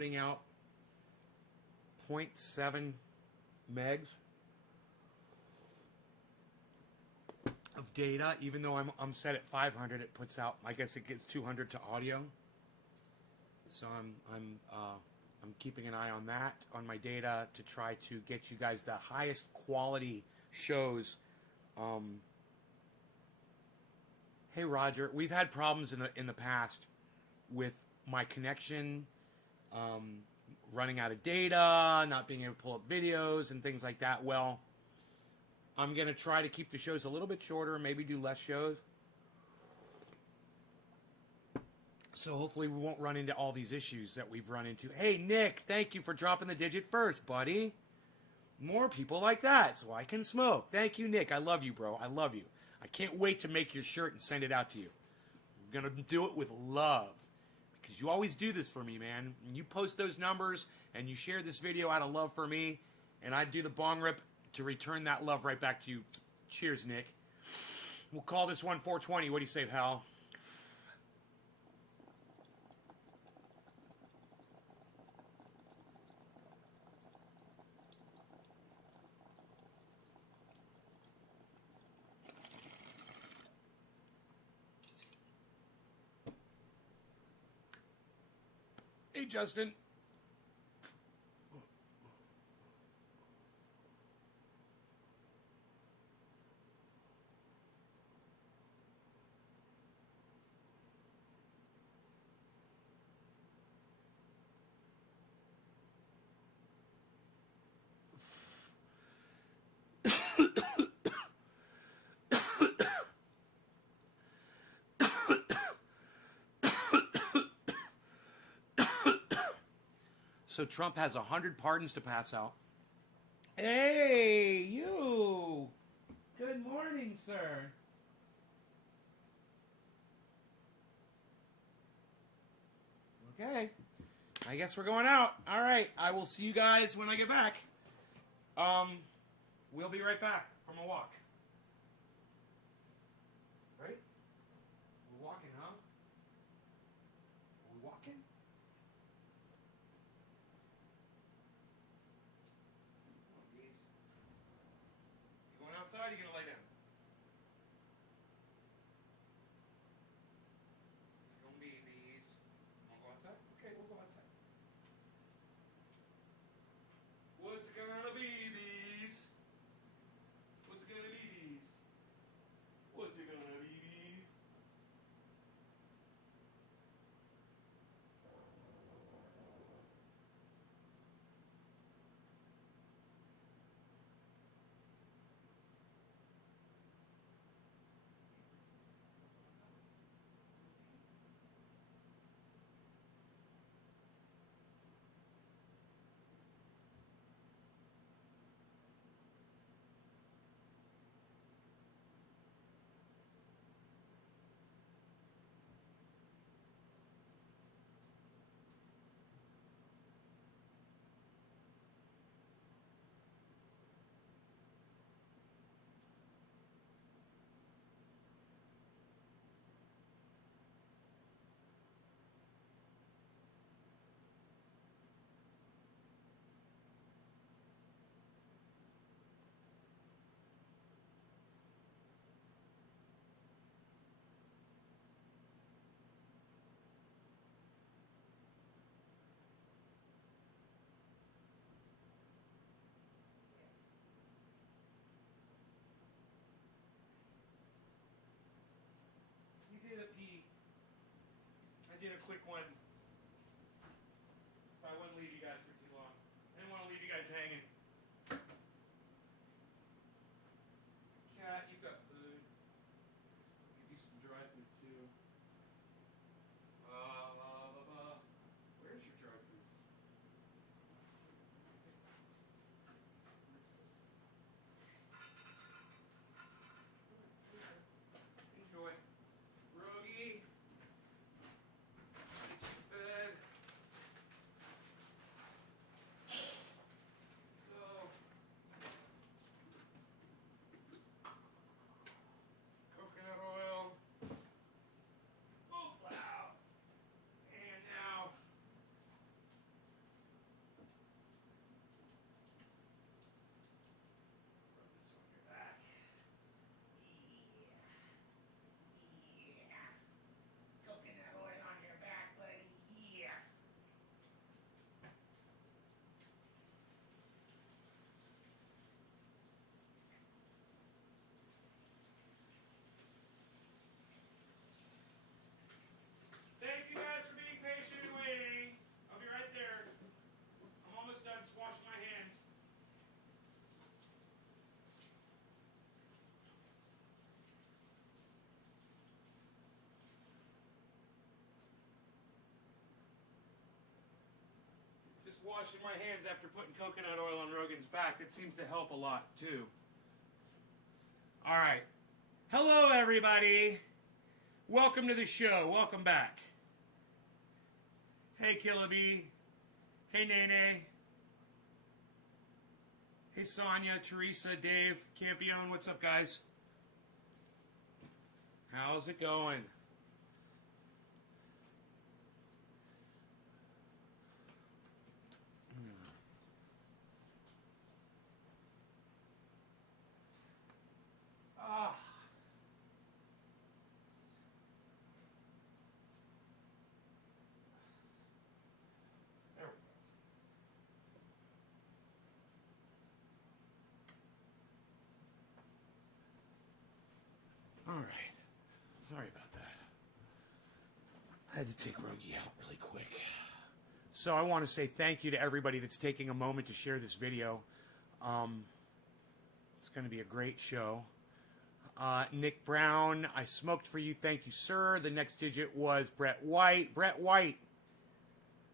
putting out 0.7 megs of data. Even though I'm set at 500, it puts out, I guess it gets 200 to audio. So I'm keeping an eye on that on my data to try to get you guys the highest quality shows. Hey Roger, we've had problems in the past with my connection, running out of data, not being able to pull up videos and things like that. Well, I'm going to try to keep the shows a little bit shorter, maybe do less shows. So hopefully we won't run into all these issues that we've run into. Hey Nick, thank you for dropping the digit first, buddy. More people like that so I can smoke. Thank you, Nick. I love you, bro. I love you. I can't wait to make your shirt and send it out to you. I'm going to do it with love. Because you always do this for me, man. You post those numbers and you share this video out of love for me, and I do the bong rip to return that love right back to you. Cheers, Nick. We'll call this one 420. What do you say, pal? Hey, Justin. So Trump has 100 pardons to pass out. Hey, you. Good morning, sir. Okay. I guess we're going out. All right. I will see you guys when I get back. We'll be right back from a walk. Right? We're walking, huh? Are we walking? You going outside or you going to lay down? It's going to be these. Want to go outside? Okay, we'll go outside. What's it gonna be these? What's it gonna be these? What's it gonna be these? You did a pee. I did a quick one. I wouldn't leave you guys for too long. I didn't want to leave you guys hanging. Cat, you've got food. I'll give you some dry food too. Where's your dry food? Enjoy. Rogie, get you fed. washing my hands after putting coconut oil on Rogan's back. That seems to help a lot, too. All right. Hello, everybody. Welcome to the show. Welcome back. Hey, Killaby. Hey, Nene. Hey, Sonia, Teresa, Dave, Campione. What's up, guys? How's it going? Ah. There we go. All right. Sorry about that. I had to take Rogie out really quick. So I want to say thank you to everybody that's taking a moment to share this video. It's going to be a great show. Nick Brown, I smoked for you. Thank you, sir. The next digit was Brett White. Brett White.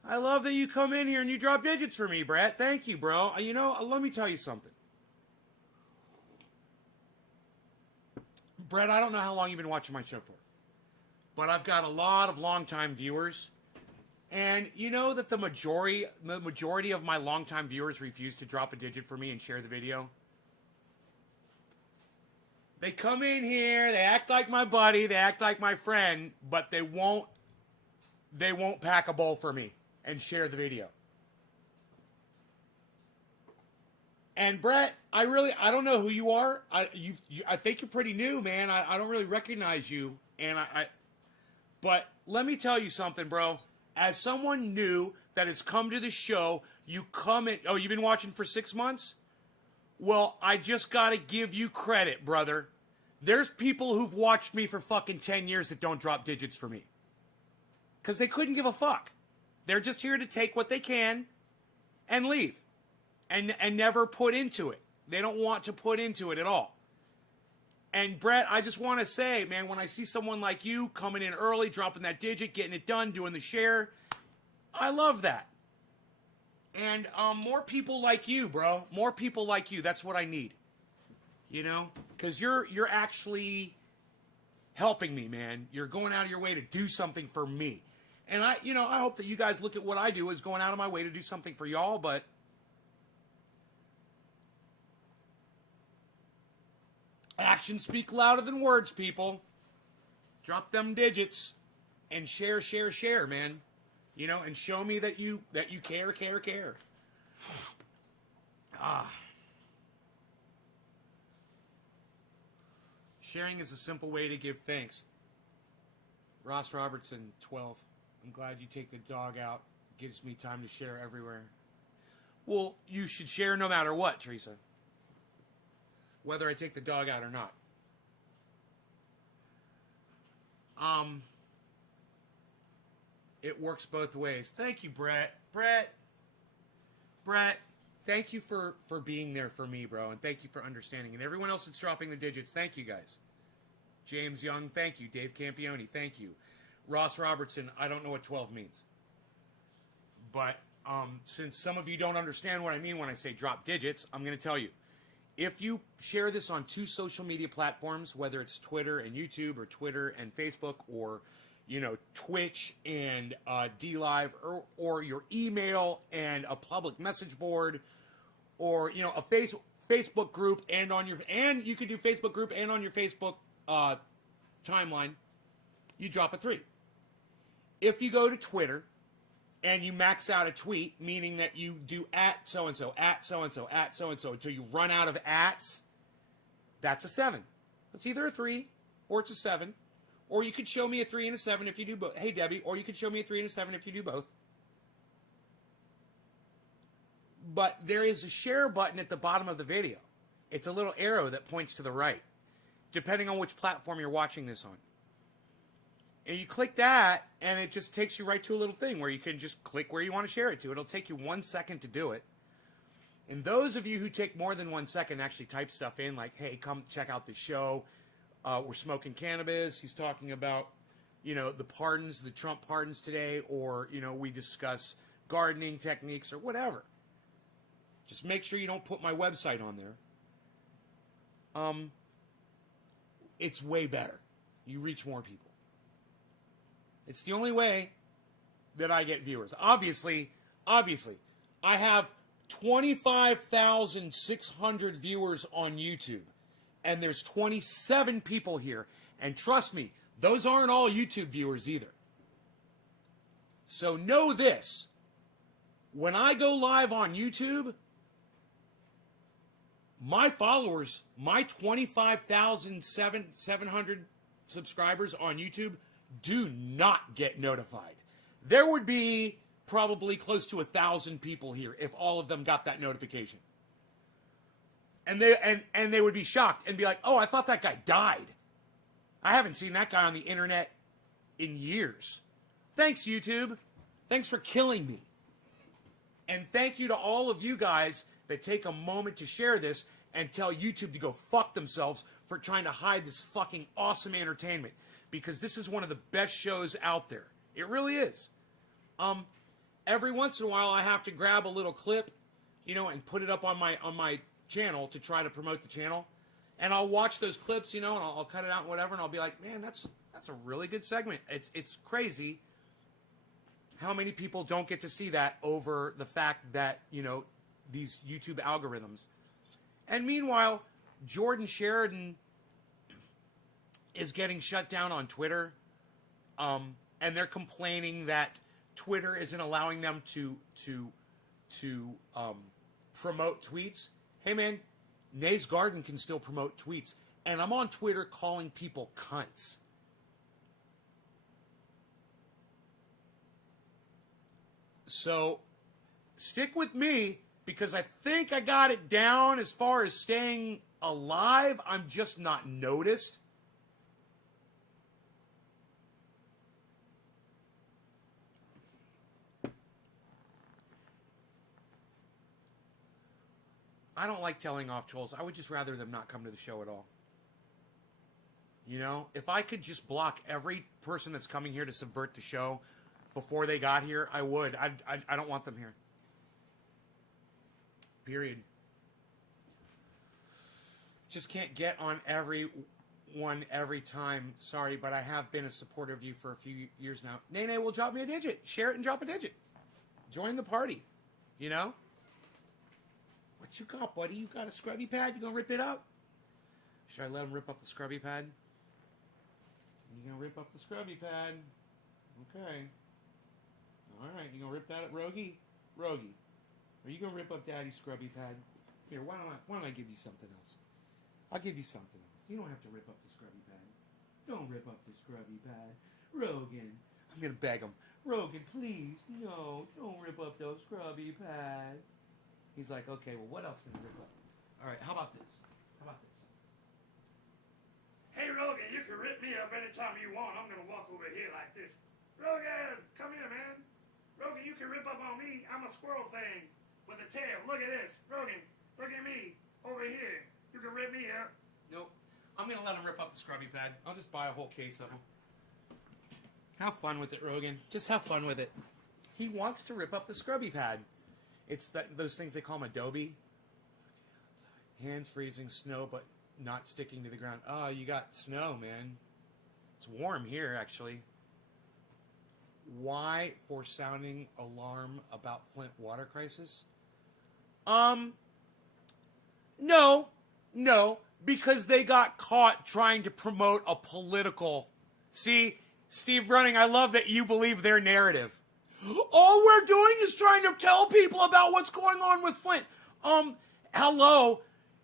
I love that you come in here and you drop digits for me, Brett. Thank you, bro. You know, let me tell you something. Brett, I don't know how long you've been watching my show for, but I've got a lot of longtime viewers. And you know that the majority of my longtime viewers refuse to drop a digit for me and share the video? They come in here, they act like my buddy, they act like my friend, but they won't pack a bowl for me and share the video. And Brett, I don't know who you are. I think you're pretty new, man. I don't really recognize you. And but let me tell you something, bro. As someone new that has come to the show, you come in. Oh, you've been watching for 6 months? Well, I just got to give you credit, brother. There's people who've watched me for fucking 10 years that don't drop digits for me. Because they couldn't give a fuck. They're just here to take what they can and leave. And never put into it. They don't want to put into it at all. And Brett, I just want to say, man, when I see someone like you coming in early, dropping that digit, getting it done, doing the share, I love that. And more people like you, bro. More people like you. That's what I need. You know? Because you're actually helping me, man. You're going out of your way to do something for me. And I hope that you guys look at what I do as going out of my way to do something for y'all, but actions speak louder than words, people. Drop them digits and share, man. You know, and show me that you care. Sharing is a simple way to give thanks. Ross Robertson, 12. I'm glad you take the dog out. Gives me time to share everywhere. Well, you should share no matter what, Teresa. Whether I take the dog out or not. It works both ways. Thank you, Brett. Brett, thank you for being there for me, bro. And thank you for understanding. And everyone else that's dropping the digits, thank you, guys. James Young, thank you. Dave Campione, thank you. Ross Robertson, I don't know what 12 means. But since some of you don't understand what I mean when I say drop digits, I'm going to tell you. If you share this on 2 social media platforms, whether it's Twitter and YouTube or Twitter and Facebook or, you know, Twitch and DLive or your email and a public message board or, you know, a Facebook group and you could do Facebook group and on your Facebook timeline, you drop a 3. If you go to Twitter and you max out a tweet, meaning that you do at so-and-so, at so-and-so, at so-and-so, until you run out of ats, that's a 7. It's either a 3 or it's a 7. Or you could show me a 3 and a 7 if you do both. Hey, Debbie. Or you could show me a 3 and a 7 if you do both. But there is a share button at the bottom of the video. It's a little arrow that points to the right, depending on which platform you're watching this on. And you click that, and it just takes you right to a little thing where you can just click where you want to share it to. It'll take you 1 second to do it. And those of you who take more than 1 second actually type stuff in, like, hey, come check out the show. We're smoking cannabis. He's talking about, you know, the pardons, the Trump pardons today. Or, you know, we discuss gardening techniques or whatever. Just make sure you don't put my website on there. It's way better. You reach more people. It's the only way that I get viewers. Obviously, I have 25,600 viewers on YouTube, and there's 27 people here. And trust me, those aren't all YouTube viewers either. So know this. When I go live on YouTube, my followers, my 25,700 subscribers on YouTube do not get notified. There would be probably close to 1,000 people here if all of them got that notification. And they would be shocked and be like, "Oh, I thought that guy died. I haven't seen that guy on the internet in years." Thanks, YouTube. Thanks for killing me. And thank you to all of you guys that take a moment to share this and tell YouTube to go fuck themselves for trying to hide this fucking awesome entertainment. Because this is one of the best shows out there. It really is. Every once in a while I have to grab a little clip, and put it up on my channel to try to promote the channel. And I'll watch those clips, and I'll cut it out and whatever, and I'll be like, man, that's a really good segment. It's crazy how many people don't get to see that over the fact that, these YouTube algorithms. And meanwhile, Jordan Sheridan is getting shut down on Twitter. And they're complaining that Twitter isn't allowing them to promote tweets. Hey, man, Nay's Garden can still promote tweets. And I'm on Twitter calling people cunts. So stick with me because I think I got it down as far as staying alive. I'm just not noticed. I don't like telling off trolls. I would just rather them not come to the show at all. If I could just block every person that's coming here to subvert the show before they got here, I would. I don't want them here. Period. Just can't get on everyone every time. Sorry, but I have been a supporter of you for a few years now. Nene will drop me a digit. Share it and drop a digit. Join the party. What you got, buddy? You got a scrubby pad? You gonna rip it up? Should I let him rip up the scrubby pad? You gonna rip up the scrubby pad? Okay. Alright, you gonna rip that up, Rogie? Rogie, are you gonna rip up Daddy's scrubby pad? Here, why don't I give you something else? I'll give you something else. You don't have to rip up the scrubby pad. Don't rip up the scrubby pad. Rogan. I'm gonna beg him. Rogan, please, no, don't rip up those scrubby pad. He's like, okay, well, what else can I rip up? Alright, how about this? Hey, Rogan, you can rip me up anytime you want. I'm gonna walk over here like this. Rogan, come here, man. Rogan, you can rip up on me. I'm a squirrel thing with a tail. Look at this. Rogan, look at me over here. You can rip me up. Nope. I'm going to let him rip up the scrubby pad. I'll just buy a whole case of them. Have fun with it, Rogan. Just have fun with it. He wants to rip up the scrubby pad. It's those things they call them Adobe. Hands freezing, snow, but not sticking to the ground. Oh, you got snow, man. It's warm here, actually. Why for sounding alarm about Flint water crisis? No, because they got caught trying to promote a political. See, Steve Running, I love that you believe their narrative. All we're doing is trying to tell people about what's going on with Flint. Hello,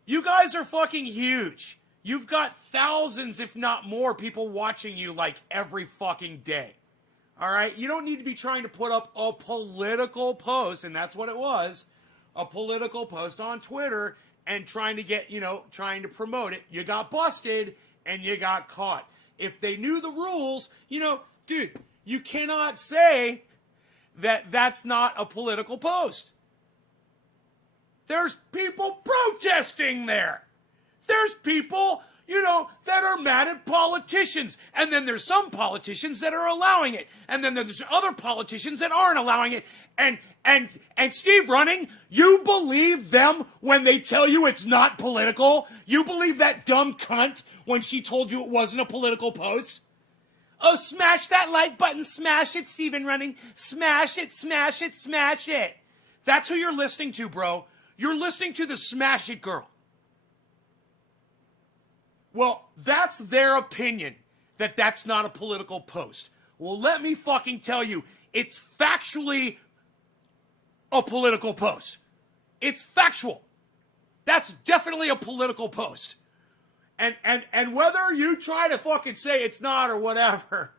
you guys are fucking huge. You've got thousands, if not more, people watching you like every fucking day. All right, you don't need to be trying to put up a political post, and that's what it was, a political post on Twitter and trying to get, trying to promote it. You got busted and you got caught. If they knew the rules, dude, you cannot say that that's not a political post. There's people protesting there. There's people that are mad at politicians. And then there's some politicians that are allowing it. And then there's other politicians that aren't allowing it. And Steve Running, you believe them when they tell you it's not political? You believe that dumb cunt when she told you it wasn't a political post? Oh, smash that like button. Smash it, Steven Running. Smash it, smash it, smash it. That's who you're listening to, bro. You're listening to the Smash It girl. Well, that's their opinion that that's not a political post. Well, let me fucking tell you, it's factually a political post. It's factual. That's definitely a political post. And whether you try to fucking say it's not or whatever,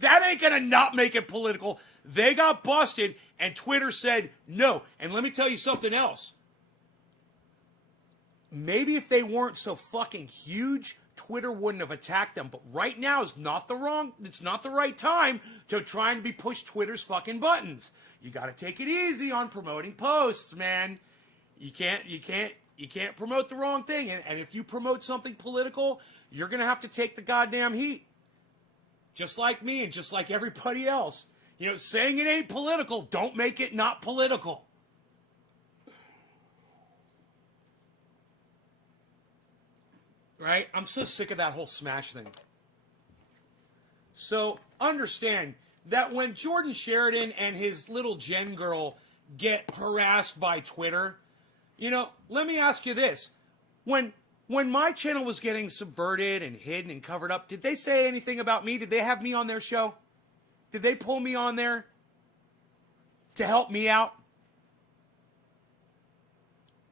that ain't gonna not make it political. They got busted and Twitter said no. And let me tell you something else. Maybe if they weren't so fucking huge, Twitter wouldn't have attacked them. But right now is not the right time to try and be push Twitter's fucking buttons. You got to take it easy on promoting posts, man. You can't promote the wrong thing. And if you promote something political, you're going to have to take the goddamn heat. Just like me and just like everybody else. Saying it ain't political, don't make it not political. Right? I'm so sick of that whole Smash thing. So understand that when Jordan Sheridan and his little Jen girl get harassed by Twitter, let me ask you this. When my channel was getting subverted and hidden and covered up, did they say anything about me? Did they have me on their show? Did they pull me on there to help me out?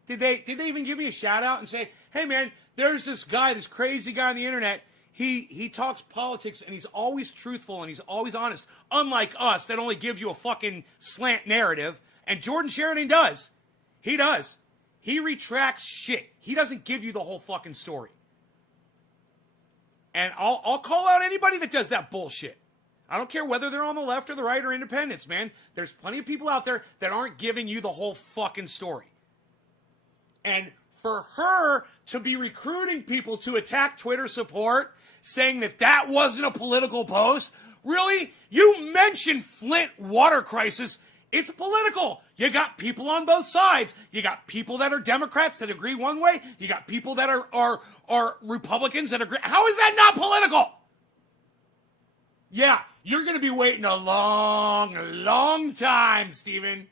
Did they even give me a shout out and say, hey man, there's this guy, this crazy guy on the internet. He talks politics and he's always truthful and he's always honest. Unlike us that only gives you a fucking slant narrative. And Jordan Sheridan does. He does. He retracts shit. He doesn't give you the whole fucking story. And I'll call out anybody that does that bullshit. I don't care whether they're on the left or the right or independents, man. There's plenty of people out there that aren't giving you the whole fucking story. And for her to be recruiting people to attack Twitter support, saying that wasn't a political post, really? You mentioned Flint water crisis. It's political. You got people on both sides. You got people that are Democrats that agree one way. You got people that are Republicans that agree. How is that not political? Yeah, you're going to be waiting a long, long time, Steven.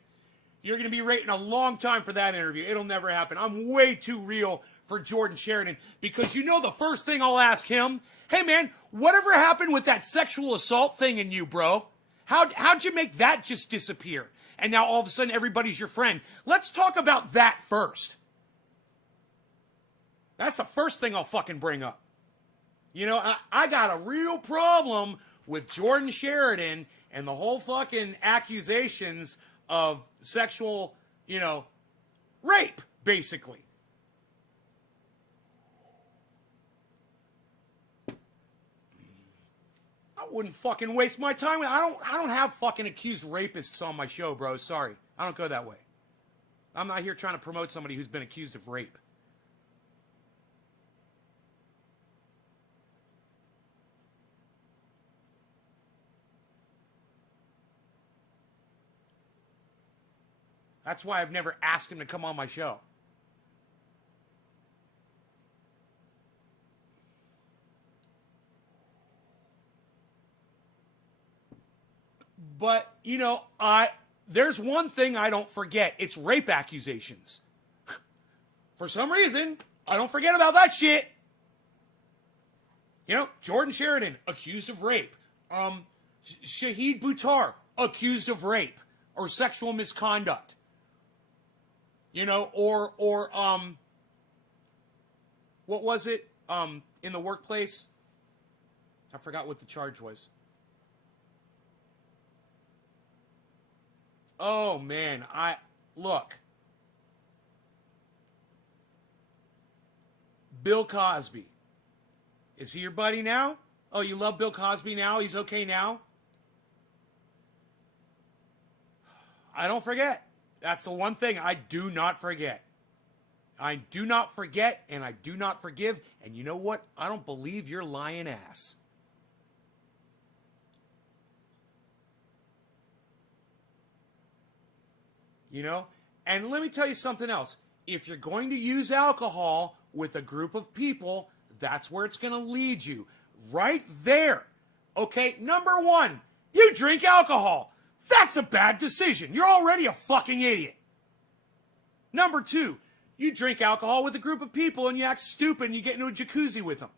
You're going to be waiting a long time for that interview. It'll never happen. I'm way too real for Jordan Sheridan because the first thing I'll ask him, hey man, whatever happened with that sexual assault thing in you, bro? How'd you make that just disappear? And now all of a sudden everybody's your friend. Let's talk about that first. That's the first thing I'll fucking bring up. I got a real problem with Jordan Sheridan and the whole fucking accusations of sexual, rape, basically. I wouldn't fucking waste my time. I don't have fucking accused rapists on my show, bro. Sorry. I don't go that way. I'm not here trying to promote somebody who's been accused of rape. That's why I've never asked him to come on my show. But, there's one thing I don't forget. It's rape accusations. For some reason, I don't forget about that shit. Jordan Sheridan, accused of rape. Shahid Buttar, accused of rape or sexual misconduct. Or what was it? In the workplace? I forgot what the charge was. Oh, man. Look. Bill Cosby. Is he your buddy now? Oh, you love Bill Cosby now? He's okay now? I don't forget. That's the one thing I do not forget. I do not forget, and I do not forgive. And you know what? I don't believe your lying ass. You know? And let me tell you something else. If you're going to use alcohol with a group of people, that's where it's going to lead you. Right there. Okay? Number one, you drink alcohol. That's a bad decision. You're already a fucking idiot. Number two, you drink alcohol with a group of people and you act stupid and you get into a jacuzzi with them.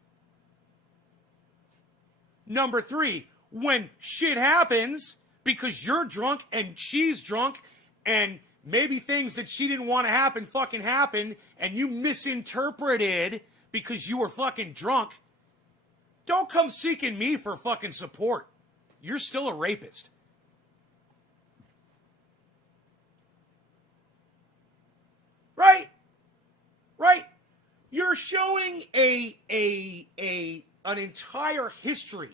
Number three, when shit happens because you're drunk and she's drunk and maybe things that she didn't want to happen fucking happened and you misinterpreted because you were fucking drunk, don't come seeking me for fucking support. You're still a rapist. Right? Right? You're showing an entire history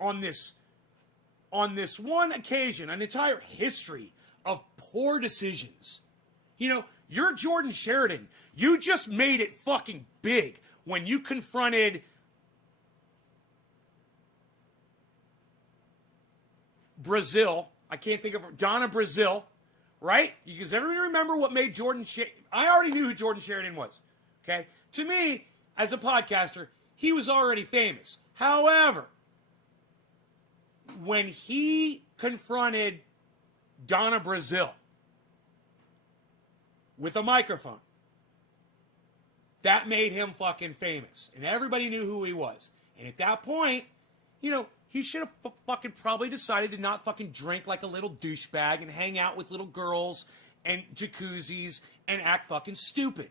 on this one occasion, an entire history of poor decisions. You know, you're Jordan Sheridan. You just made it fucking big when you confronted Brazil. I can't think of her. Donna Brazil. Right? Does everybody remember what made Jordan Sheridan? I already knew who Jordan Sheridan was. Okay? To me, as a podcaster, he was already famous. However, when he confronted Donna Brazil with a microphone, that made him fucking famous. And everybody knew who he was. And at that point, you know, he should have fucking probably decided to not fucking drink like a little douchebag and hang out with little girls and jacuzzis and act fucking stupid.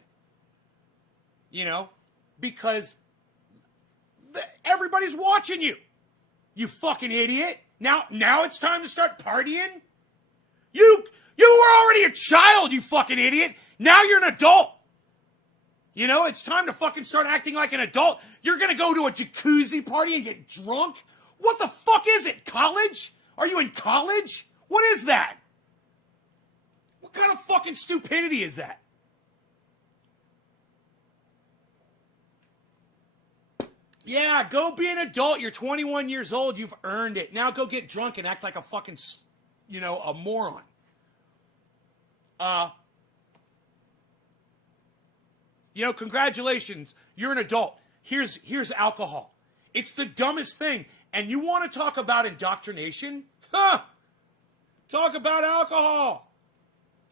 You know? Because everybody's watching you. You fucking idiot. Now it's time to start partying? You were already a child, you fucking idiot. Now you're an adult. You know, it's time to fucking start acting like an adult. You're gonna go to a jacuzzi party and get drunk? What the fuck is it? College? Are you in college? What is that? What kind of fucking stupidity is that? Yeah, go be an adult. You're 21 years old. You've earned it. Now go get drunk and act like a fucking, you know, a moron. You know, congratulations. You're an adult. Here's alcohol. It's the dumbest thing. And you want to talk about indoctrination? Huh? Talk about alcohol.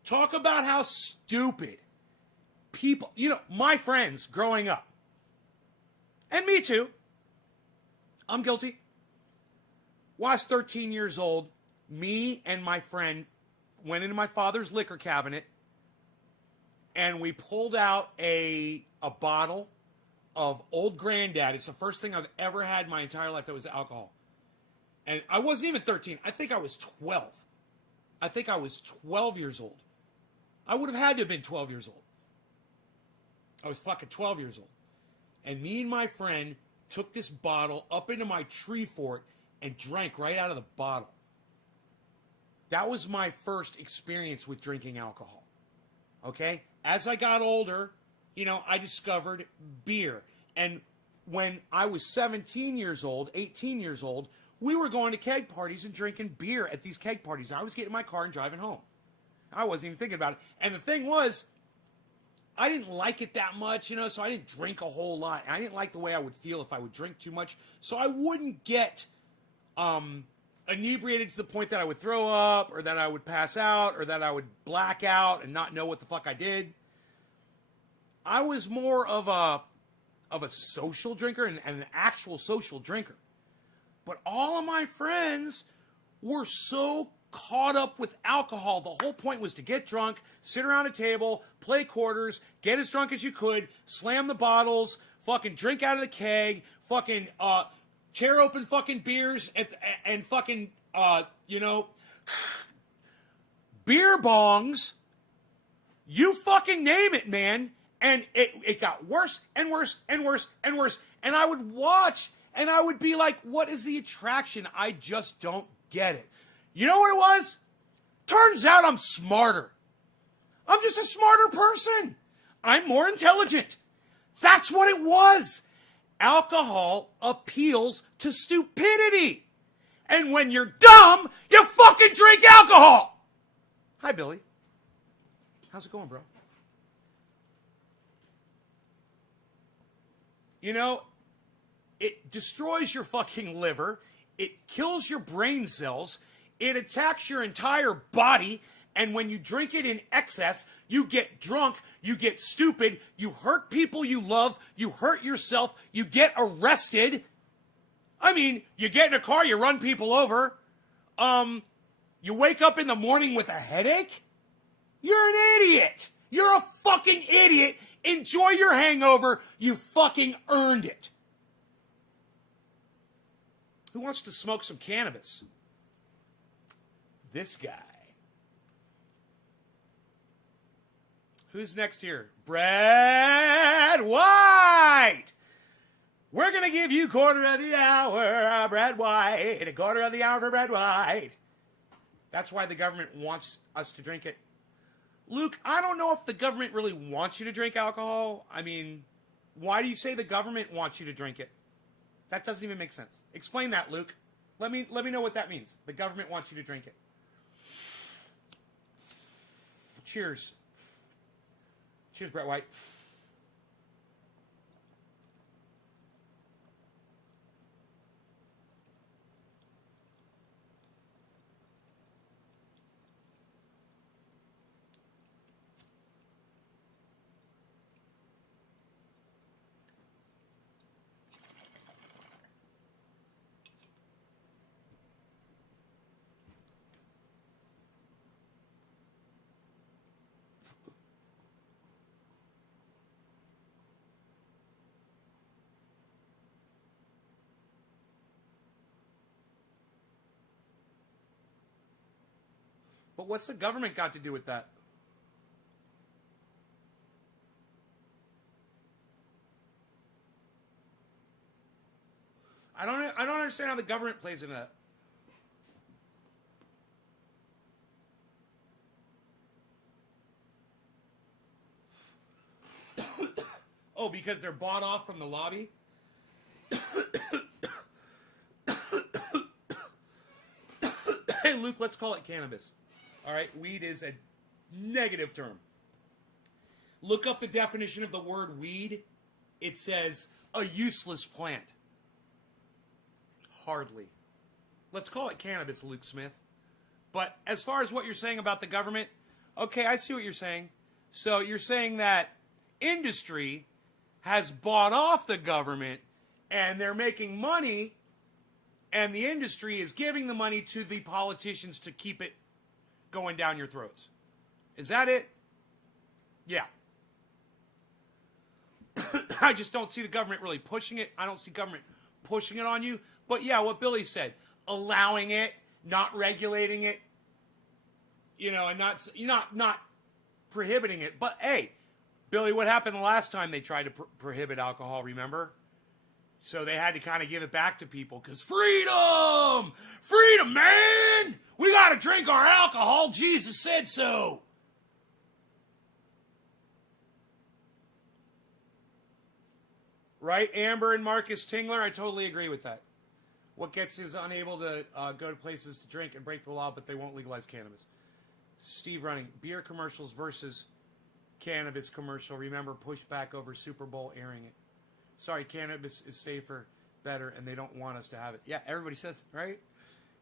Talk about how stupid people, you know, my friends growing up, and me too, I'm guilty. When I was 13 years old, me and my friend went into my father's liquor cabinet and we pulled out a bottle of Old Granddad. It's the first thing I've ever had in my entire life that was alcohol. And I wasn't even 13. I think I was 12. I think I was 12 years old. I would have had to have been 12 years old. I was fucking 12 years old. And me and my friend took this bottle up into my tree fort and drank right out of the bottle. That was my first experience with drinking alcohol. Okay? As I got older, you know, I discovered beer. And when I was 17 years old, 18 years old, we were going to keg parties and drinking beer at these keg parties. I was getting in my car and driving home. I wasn't even thinking about it. And the thing was, I didn't like it that much, you know, so I didn't drink a whole lot. I didn't like the way I would feel if I would drink too much. So I wouldn't get inebriated to the point that I would throw up or that I would pass out or that I would black out and not know what the fuck I did. I was more of a social drinker and an actual social drinker. But all of my friends were so caught up with alcohol. The whole point was to get drunk, sit around a table, play quarters, get as drunk as you could, slam the bottles, fucking drink out of the keg, fucking tear open fucking beers and fucking, you know, beer bongs. You fucking name it, man. And it got worse and worse and worse and worse. And I would watch and I would be like, what is the attraction? I just don't get it. You know what it was? Turns out I'm smarter. I'm just a smarter person. I'm more intelligent. That's what it was. Alcohol appeals to stupidity. And when you're dumb, you fucking drink alcohol. Hi, Billy. How's it going, bro? You know, it destroys your fucking liver. It kills your brain cells. It attacks your entire body. And when you drink it in excess, you get drunk, you get stupid, you hurt people you love, you hurt yourself, you get arrested. I mean, you get in a car, you run people over. You wake up in the morning with a headache? You're an idiot. You're a fucking idiot. Enjoy your hangover. You fucking earned it. Who wants to smoke some cannabis? This guy. Who's next here? Brad White. We're going to give you quarter of the hour, Brad White. A quarter of the hour for Brad White. That's why the government wants us to drink it. Luke, I don't know if the government really wants you to drink alcohol. I mean, why do you say the government wants you to drink it? That doesn't even make sense. Explain that, Luke. Let me know what that means. The government wants you to drink it. Cheers. Cheers, Brett White. But what's the government got to do with that? I don't understand how the government plays into that. Oh, because they're bought off from the lobby? Hey, Luke, let's call it cannabis. All right, weed is a negative term. Look up the definition of the word weed. It says a useless plant. Hardly. Let's call it cannabis, Luke Smith. But as far as what you're saying about the government, okay, I see what you're saying. So you're saying that industry has bought off the government and they're making money, and the industry is giving the money to the politicians to keep it going down your throats. Is that it? Yeah. I just don't see the government really pushing it. I don't see government pushing it on you. But yeah, what Billy said, allowing it, not regulating it, you know, and not prohibiting it. But hey, Billy, what happened the last time they tried to prohibit alcohol, remember? So they had to kind of give it back to people because freedom! Freedom, man! We got to drink our alcohol. Jesus said so. Right, Amber and Marcus Tingler? I totally agree with that. What gets is unable to go to places to drink and break the law, but they won't legalize cannabis. Steve Running, beer commercials versus cannabis commercial. Remember, pushback over Super Bowl airing it. Sorry, cannabis is safer, better, and they don't want us to have it. Yeah, everybody says it, right?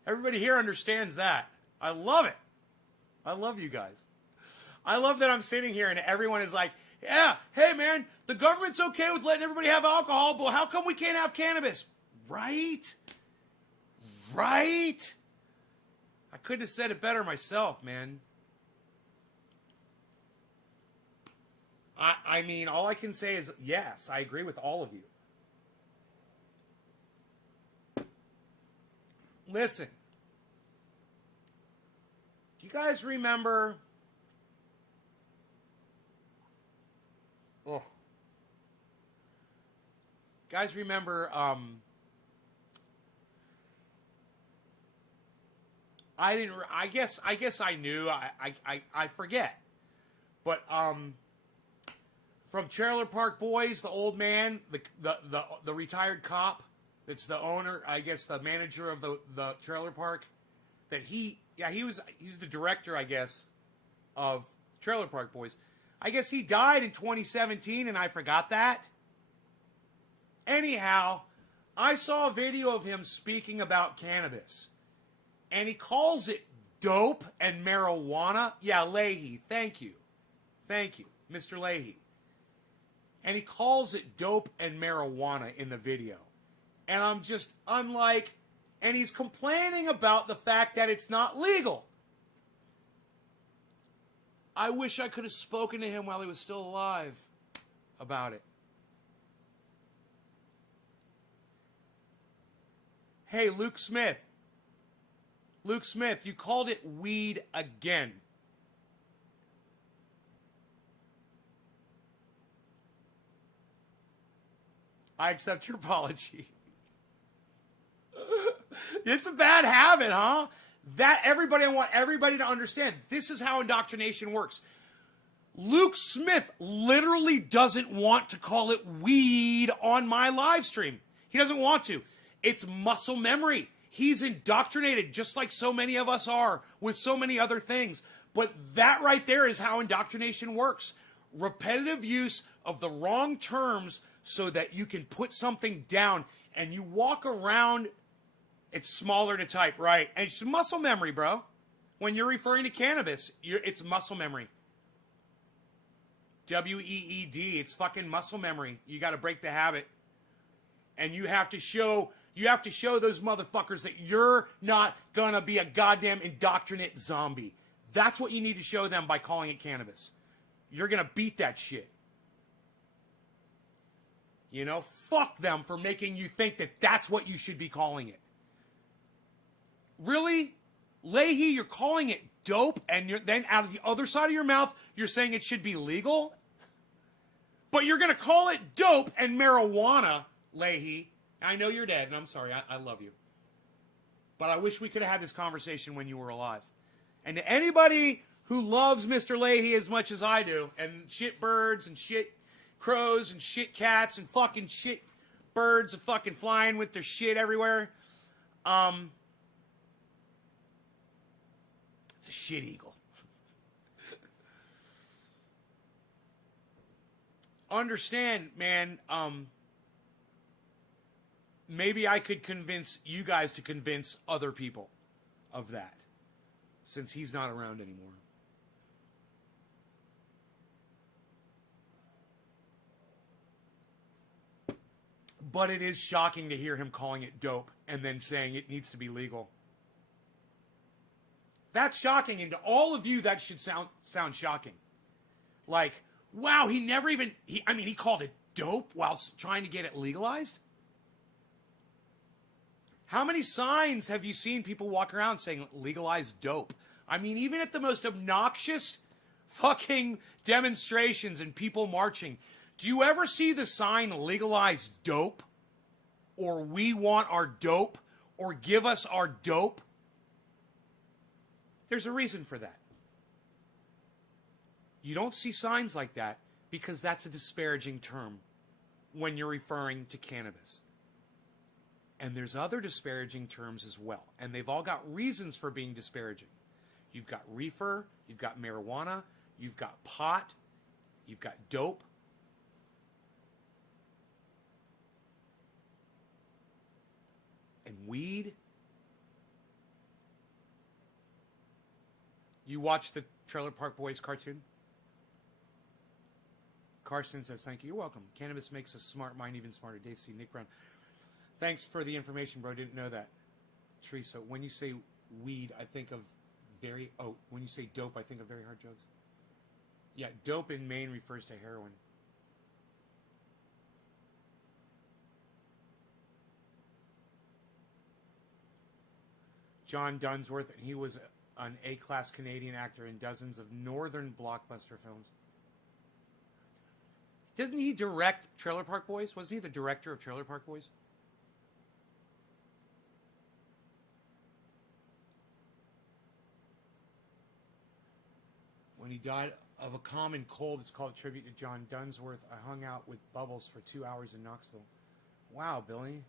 Everybody here understands that. I love it. I love you guys. I love that I'm sitting here and everyone is like, yeah, hey man, the government's okay with letting everybody have alcohol, but how come we can't have cannabis? Right? Right? I couldn't have said it better myself, man. I mean, all I can say is, yes, I agree with all of you. Listen. Do you guys remember... Oh. Guys remember, I guess I knew, I forget. But, from Trailer Park Boys, the old man, the retired cop that's the owner, I guess the manager of the trailer park, that he's the director, I guess, of Trailer Park Boys. I guess he died in 2017 and I forgot that. Anyhow, I saw a video of him speaking about cannabis. And he calls it dope and marijuana. Yeah, Leahy, thank you. Thank you, Mr. Leahy. And he calls it dope and marijuana in the video. And I'm like, and he's complaining about the fact that it's not legal. I wish I could have spoken to him while he was still alive about it. Hey, Luke Smith. Luke Smith, you called it weed again. I accept your apology. It's a bad habit, huh? I want everybody to understand. This is how indoctrination works. Luke Smith literally doesn't want to call it weed on my live stream. He doesn't want to. It's muscle memory. He's indoctrinated just like so many of us are with so many other things. But that right there is how indoctrination works. Repetitive use of the wrong terms so that you can put something down and you walk around. It's smaller to type, right? And it's muscle memory, bro. When you're referring to cannabis, it's muscle memory. WEED, it's fucking muscle memory. You got to break the habit. And you have to show those motherfuckers that you're not gonna be a goddamn indoctrinate zombie. That's what you need to show them by calling it cannabis. You're gonna beat that shit. You know, fuck them for making you think that that's what you should be calling it. Really? Leahy, you're calling it dope, and then out of the other side of your mouth, you're saying it should be legal? But you're gonna call it dope and marijuana, Leahy. I know you're dead, and I'm sorry. I love you. But I wish we could have had this conversation when you were alive. And to anybody who loves Mr. Leahy as much as I do, and shit birds and shit crows and shit cats and fucking shit birds fucking flying with their shit everywhere, it's a shit eagle. Understand, man, maybe I could convince you guys to convince other people of that, since he's not around anymore. But it is shocking to hear him calling it dope and then saying it needs to be legal. That's shocking, and to all of you, that should sound shocking. Like, wow, he called it dope while trying to get it legalized? How many signs have you seen people walk around saying legalize dope? I mean, even at the most obnoxious fucking demonstrations and people marching, do you ever see the sign legalize dope? Or we want our dope? Or give us our dope? There's a reason for that. You don't see signs like that because that's a disparaging term when you're referring to cannabis. And there's other disparaging terms as well. And they've all got reasons for being disparaging. You've got reefer, you've got marijuana, you've got pot, you've got dope. And weed. You watch the Trailer Park Boys cartoon? Carson says, thank you. You're welcome. Cannabis makes a smart mind even smarter. Dave C. Nick Brown. Thanks for the information, bro. Didn't know that. Teresa, when you say weed, I think of when you say dope, I think of very hard drugs. Yeah, dope in Maine refers to heroin. John Dunsworth, and he was an A-class Canadian actor in dozens of northern blockbuster films. Didn't he direct Trailer Park Boys? Wasn't he the director of Trailer Park Boys? When he died, of a common cold. It's called Tribute to John Dunsworth. I hung out with Bubbles for 2 hours in Knoxville. Wow, Billy.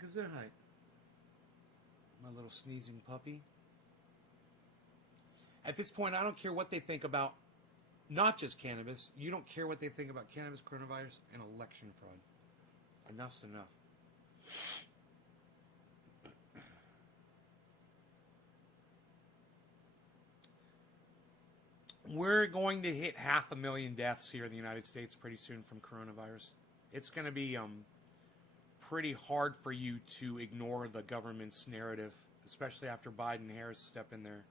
Gesundheit. My little sneezing puppy. At this point, I don't care what they think about not just cannabis. You don't care what they think about cannabis, coronavirus, and election fraud. Enough's enough. We're going to hit 500,000 deaths here in the United States pretty soon from coronavirus. It's going to be pretty hard for you to ignore the government's narrative, especially after Biden and Harris step in there.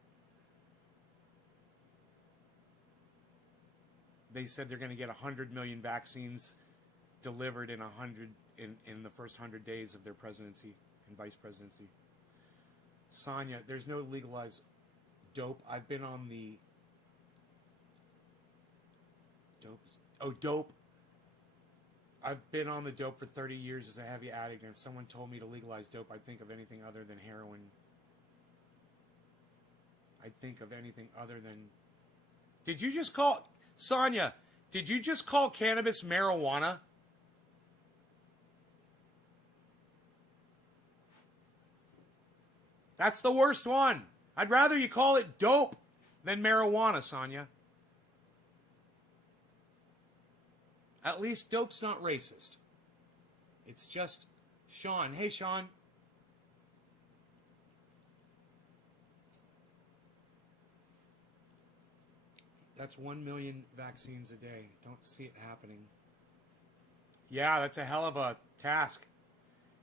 They said they're going to get 100 million vaccines delivered in the first 100 days of their presidency and vice presidency. Sonia, there's no legalized dope. I've been on the dope. I've been on the dope for 30 years as a heavy addict, and if someone told me to legalize dope, I'd think of anything other than heroin. I'd think of anything other than... Did you just call... Sonia, did you just call cannabis marijuana? That's the worst one. I'd rather you call it dope than marijuana, Sonia. At least dope's not racist. It's just Sean. Hey, Sean. That's 1 million vaccines a day. Don't see it happening. Yeah, that's a hell of a task.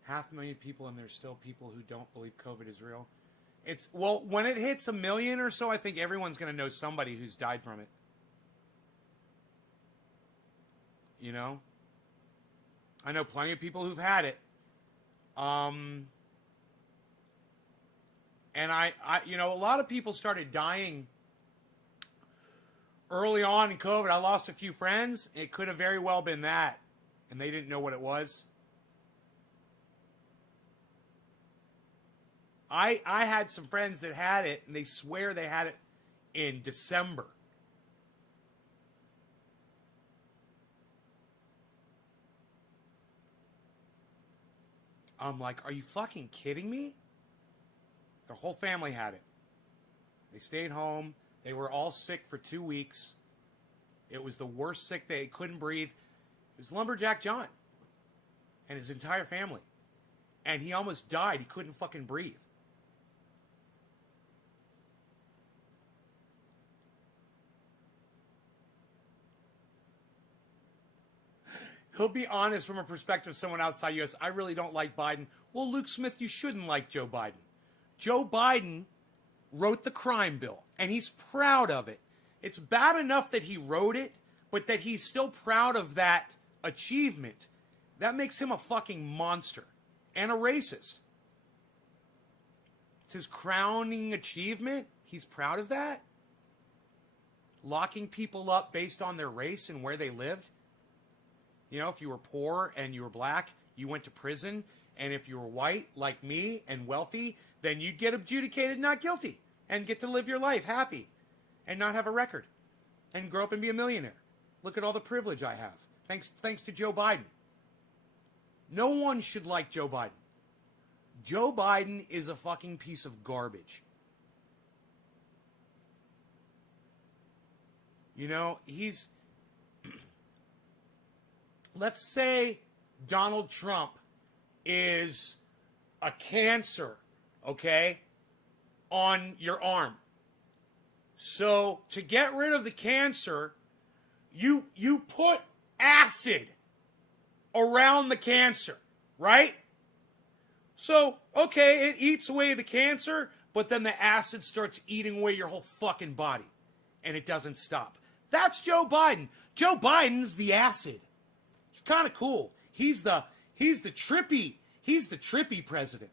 500,000 people, and there's still people who don't believe COVID is real. Well, when it hits 1 million or so, I think everyone's going to know somebody who's died from it. You know? I know plenty of people who've had it. And I a lot of people started dying early on in COVID. I lost a few friends. It could have very well been that. And they didn't know what it was. I had some friends that had it, and they swear they had it in December. I'm like, are you fucking kidding me? Their whole family had it. They stayed home. They were all sick for 2 weeks. It was the worst sick. They couldn't breathe. It was Lumberjack John and his entire family. And he almost died. He couldn't fucking breathe. He'll be honest from a perspective of someone outside U.S. I really don't like Biden. Well, Luke Smith, you shouldn't like Joe Biden. Joe Biden wrote the crime bill, and he's proud of it. It's bad enough that he wrote it, but that he's still proud of that achievement. That makes him a fucking monster and a racist. It's his crowning achievement. He's proud of that. Locking people up based on their race and where they lived. You know, if you were poor and you were black, you went to prison. And if you were white, like me, and wealthy, then you'd get adjudicated not guilty and get to live your life happy and not have a record and grow up and be a millionaire. Look at all the privilege I have. Thanks to Joe Biden. No one should like Joe Biden. Joe Biden is a fucking piece of garbage. You know, he's... Let's say Donald Trump is a cancer, okay, on your arm. So to get rid of the cancer, you put acid around the cancer, right? So, okay, it eats away the cancer, but then the acid starts eating away your whole fucking body, and it doesn't stop. That's Joe Biden. Joe Biden's the acid. It's kind of cool. He's the trippy president.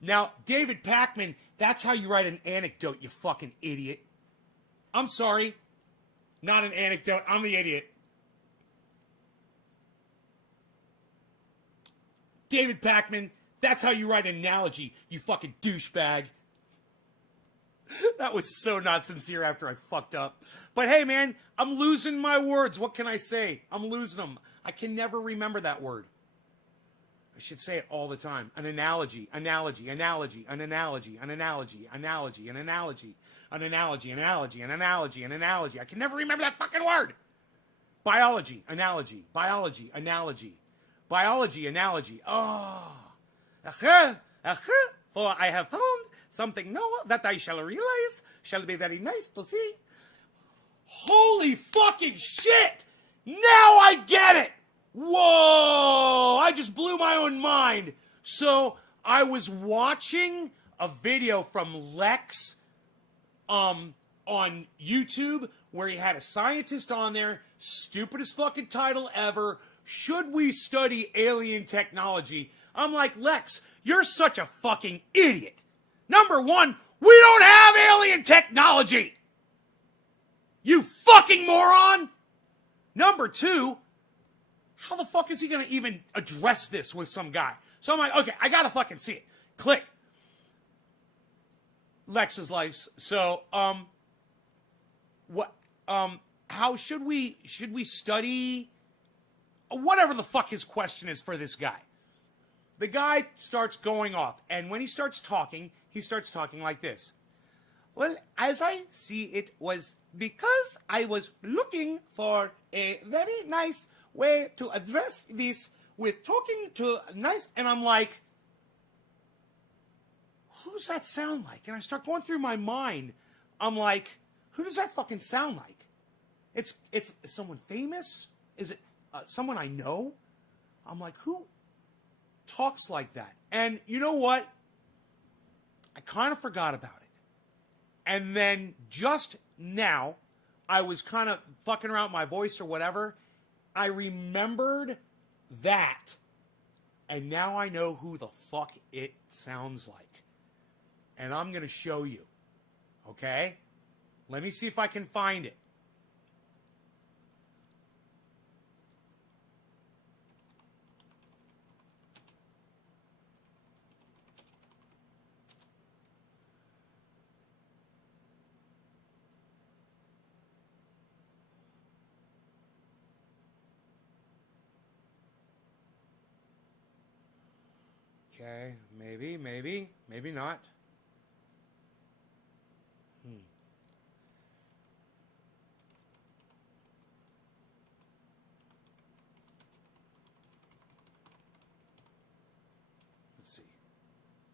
Now, David Packman, that's how you write an anecdote, you fucking idiot. I'm sorry. Not an anecdote. I'm the idiot. David Packman, that's how you write an analogy, you fucking douchebag. That was so not sincere after I fucked up. But hey, man, I'm losing my words. What can I say? I'm losing them. I can never remember that word. I should say it all the time. An analogy, analogy, analogy, an analogy, an analogy, analogy, an analogy, an analogy, an analogy, an analogy, an analogy. I can never remember that fucking word. Biology, analogy, biology, analogy, biology, analogy. Oh. For I have found something new that I shall realize shall be very nice to see. Holy fucking shit! Now I get it! Whoa! I just blew my own mind. So I was watching a video from Lex on YouTube where he had a scientist on there, stupidest fucking title ever. Should we study alien technology? I'm like, Lex, you're such a fucking idiot. Number one, we don't have alien technology. You fucking moron. Number two, how the fuck is he going to even address this with some guy? So I'm like, okay, I got to fucking see it. Click. Lex's life. So, how should we study whatever the fuck his question is for this guy? The guy starts going off, and when he starts talking like this. Well, as I see it was because I was looking for a very nice way to address this with talking to nice, and I'm like, who does that sound like? And I start going through my mind. I'm like, who does that fucking sound like? It's someone famous? Is it someone I know? I'm like, who talks like that? And you know what? I kind of forgot about it. And then just now, I was kind of fucking around with my voice or whatever. I remembered that. And now I know who the fuck it sounds like. And I'm going to show you. Okay? Let me see if I can find it. Okay, maybe not. Let's see.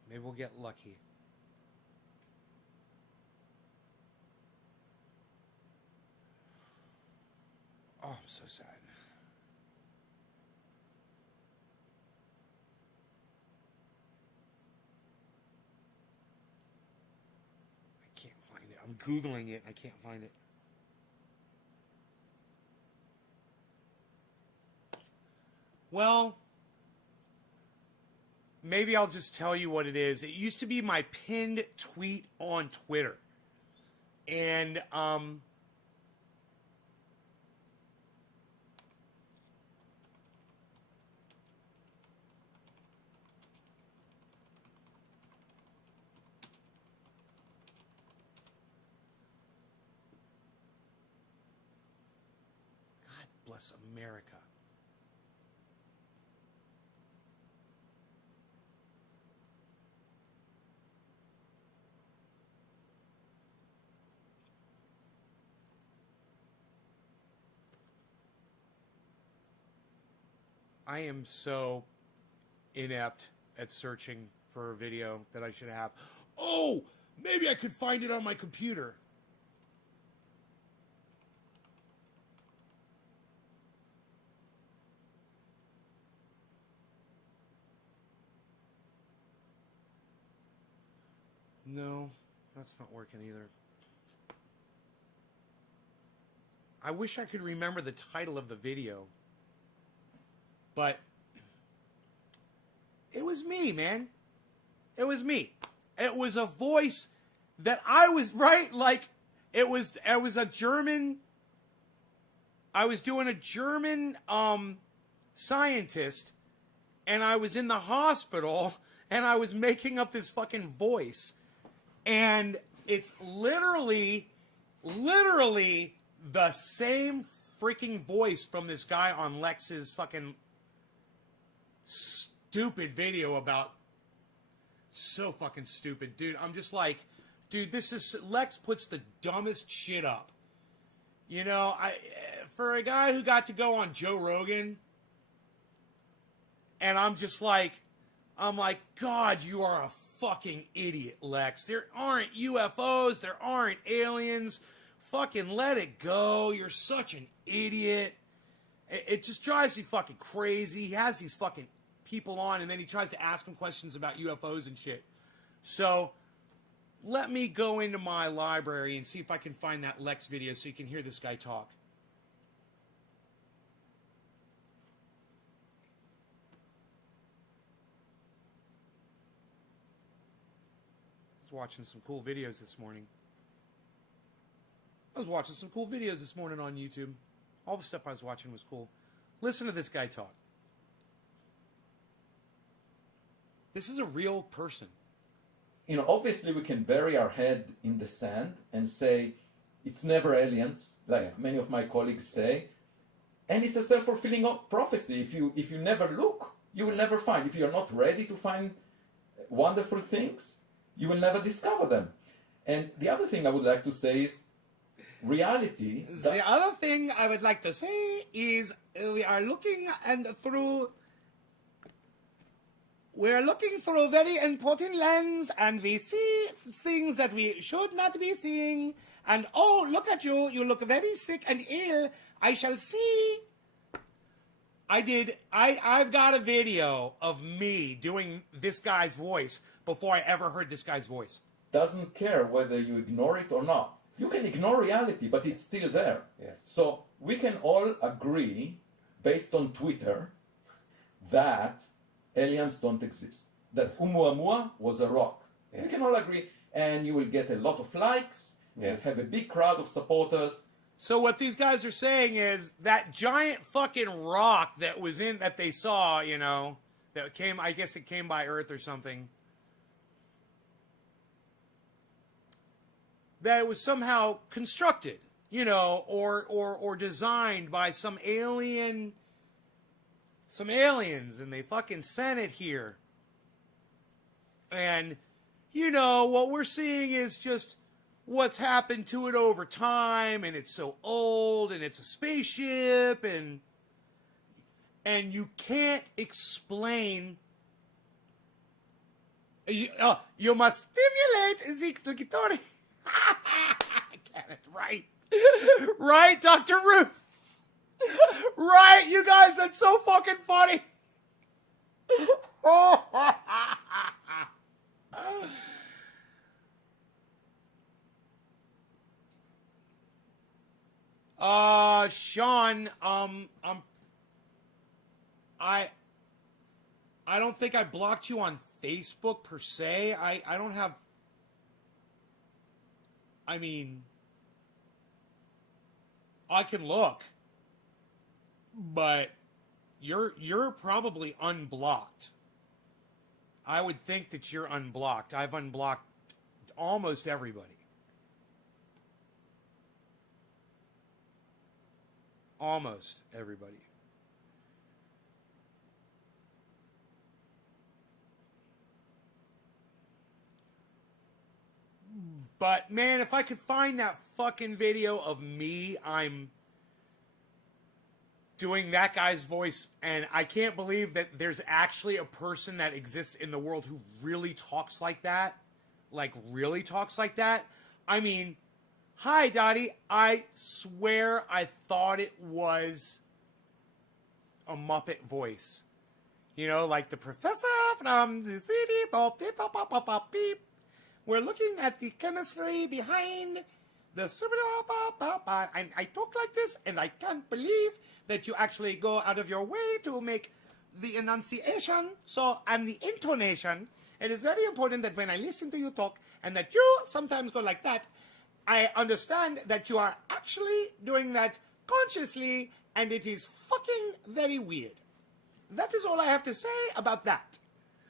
Maybe we'll get lucky. Oh, I'm so sad. I'm Googling it. I can't find it. Well, maybe I'll just tell you what it is. It used to be my pinned tweet on Twitter. And, God bless America. I am so inept at searching for a video that I should have. Oh, maybe I could find it on my computer. No, that's not working either. I wish I could remember the title of the video. But it was me, man. It was me. It was a voice that I was right. Like it was a German. I was doing a German scientist, and I was in the hospital, and I was making up this fucking voice, and it's literally the same freaking voice from this guy on Lex's fucking stupid video about. So fucking stupid, dude. I'm just like, dude, this is Lex puts the dumbest shit up. You know, for a guy who got to go on Joe Rogan, and I'm like, God, you are a fucking idiot, Lex. There aren't UFOs, there aren't aliens. Fucking let it go. You're such an idiot. It just drives me fucking crazy. He has these fucking people on, and then he tries to ask them questions about UFOs and shit. So let me go into my library and see if I can find that Lex video so you can hear this guy talk. I was watching some cool videos this morning. on YouTube. All the stuff I was watching was cool. Listen to this guy talk. This is a real person. You know, obviously we can bury our head in the sand and say it's never aliens, like many of my colleagues say, and it's a self-fulfilling prophecy. If you never look, you will never find. If you're not ready to find wonderful things, you will never discover them. And the other thing I would like to say is reality. The other thing I would like to say is we are looking through a very important lens, and we see things that we should not be seeing. And oh, look at you! You look very sick and ill. I shall see. I've got a video of me doing this guy's voice before I ever heard this guy's voice. Doesn't care whether you ignore it or not. You can ignore reality, but it's still there. Yes. So we can all agree, based on Twitter, that aliens don't exist. That Oumuamua was a rock. Yeah. We can all agree, and you will get a lot of likes. Yes. You'll have a big crowd of supporters. So what these guys are saying is that giant fucking rock that they saw, you know, that came, I guess it came by Earth or something, that it was somehow constructed, you know, or designed by some aliens, and they fucking sent it here. And, you know, what we're seeing is just what's happened to it over time, and it's so old, and it's a spaceship, and you can't explain. You must stimulate the clitoris. Get it right. Right, Dr. Ruth? Right, you guys, that's so fucking funny. Sean, I don't think I blocked you on Facebook per se. I don't have, I mean, I can look, but you're probably unblocked. I would think that you're unblocked. I've unblocked almost everybody. Almost everybody. But man, if I could find that fucking video of me, I'm doing that guy's voice, and I can't believe that there's actually a person that exists in the world who really talks like that. Like, really talks like that. I mean, hi, Dottie. I swear I thought it was a Muppet voice. You know, like the professor from the city. Bop, beep, bop, bop, bop, bop, beep. We're looking at the chemistry behind the super. And I talk like this, and I can't believe that you actually go out of your way to make the enunciation, and the intonation, It is very important that when I listen to you talk and that you sometimes go like that, I understand that you are actually doing that consciously, and it is fucking very weird. That is all I have to say about that.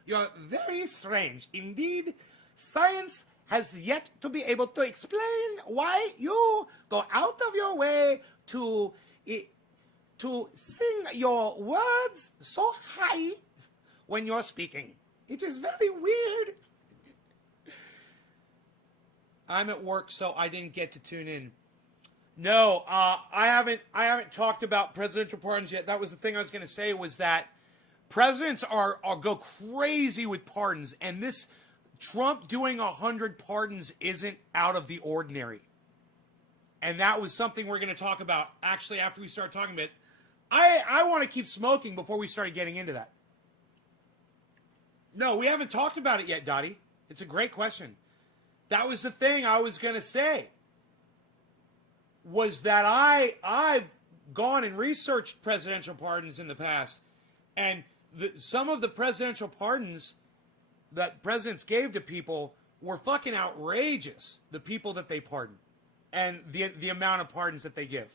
You're very strange. Indeed, science has yet to be able to explain why you go out of your way to sing your words so high when you're speaking. It is very weird. I'm at work, so I didn't get to tune in. No, I haven't talked about presidential pardons yet. That was the thing I was going to say, was that presidents are go crazy with pardons, and this Trump doing 100 pardons isn't out of the ordinary. And that was something we're going to talk about actually after we start talking about it. I want to keep smoking before we started getting into that. No, we haven't talked about it yet, Dottie. It's a great question. That was the thing I was going to say. Was that I've gone and researched presidential pardons in the past. And some of the presidential pardons that presidents gave to people were fucking outrageous. The people that they pardon. And the amount of pardons that they give.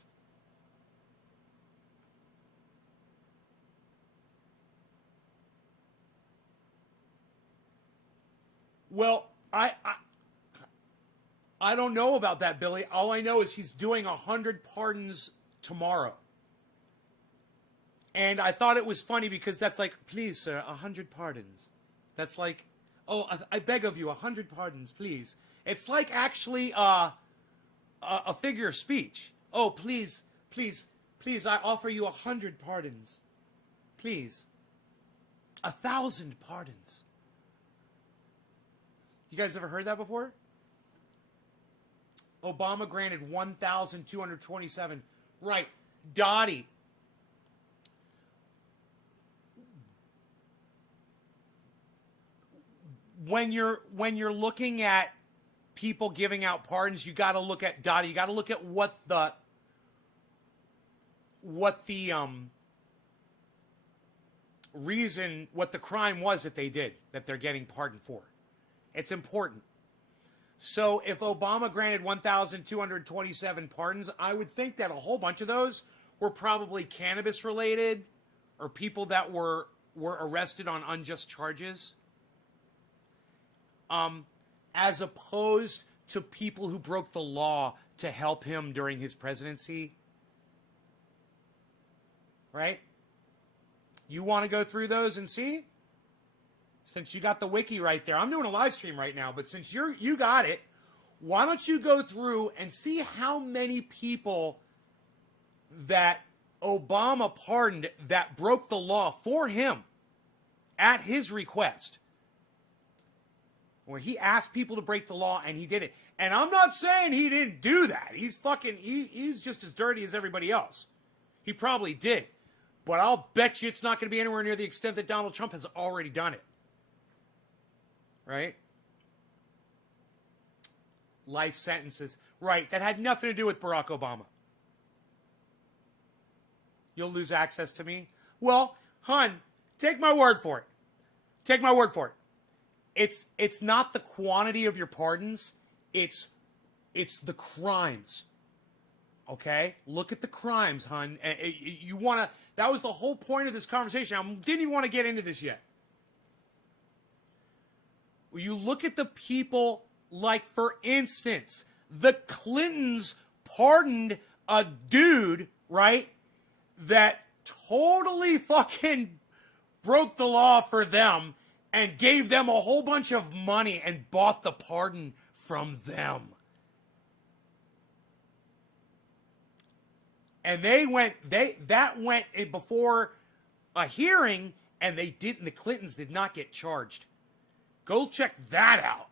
Well, I don't know about that, Billy. All I know is he's doing 100 pardons tomorrow. And I thought it was funny because that's like, please, sir, 100 pardons. That's like, oh, I beg of you, 100 pardons, please. It's like actually a figure of speech. Oh, please, please, please, I offer you 100 pardons. Please. 1,000 pardons. You guys ever heard that before? Obama granted 1,227. Right. Dottie. When you're looking at people giving out pardons, you got to look at Dottie. You got to look at what the reason, what the crime was that they did, that they're getting pardoned for. It's important. So if Obama granted 1,227 pardons, I would think that a whole bunch of those were probably cannabis related or people that were arrested on unjust charges. As opposed to people who broke the law to help him during his presidency. Right? You want to go through those and see? Since you got the wiki right there. I'm doing a live stream right now, but since you got it, why don't you go through and see how many people that Obama pardoned that broke the law for him at his request. Where he asked people to break the law and he did it. And I'm not saying he didn't do that. He's just as dirty as everybody else. He probably did. But I'll bet you it's not going to be anywhere near the extent that Donald Trump has already done it. Right? Life sentences. Right. That had nothing to do with Barack Obama. You'll lose access to me? Well, hun, take my word for it. Take my word for it. It's not the quantity of your pardons. It's the crimes. Okay? Look at the crimes, hun. You want to... That was the whole point of this conversation. I didn't even want to get into this yet. You look at the people, like, for instance, the Clintons pardoned a dude, right, that totally fucking broke the law for them and gave them a whole bunch of money and bought the pardon from them. And that went before a hearing, and the Clintons did not get charged. Go check that out.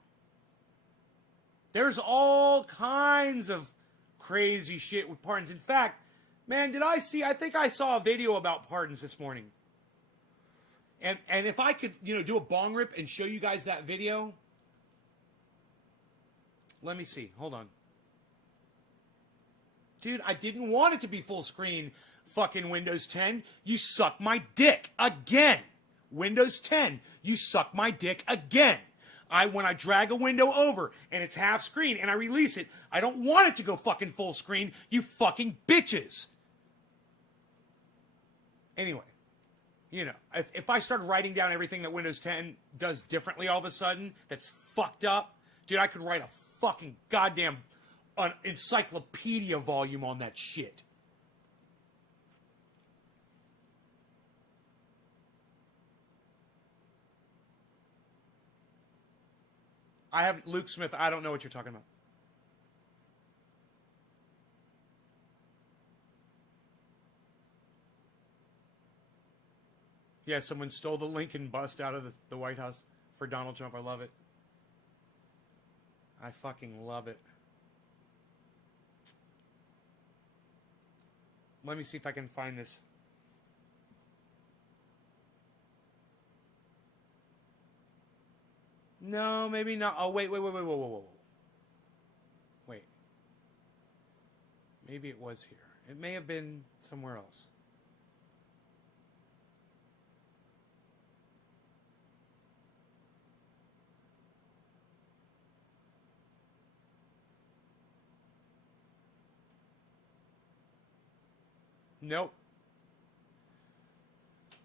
There's all kinds of crazy shit with pardons. In fact, man, I think I saw a video about pardons this morning. And if I could, do a bong rip and show you guys that video. Let me see. Hold on. Dude, I didn't want it to be full screen fucking Windows 10. You suck my dick. Again. Windows 10, you suck my dick again. When I drag a window over and it's half screen and I release it, I don't want it to go fucking full screen, you fucking bitches. Anyway, you know, if I start writing down everything that Windows 10 does differently all of a sudden, that's fucked up, dude, I could write a fucking goddamn encyclopedia volume on that shit. I have Luke Smith. I don't know what you're talking about. Yeah, someone stole the Lincoln bust out of the White House for Donald Trump. I love it. I fucking love it. Let me see if I can find this. No, maybe not. Oh, wait. Whoa. Wait. Maybe it was here. It may have been somewhere else. Nope.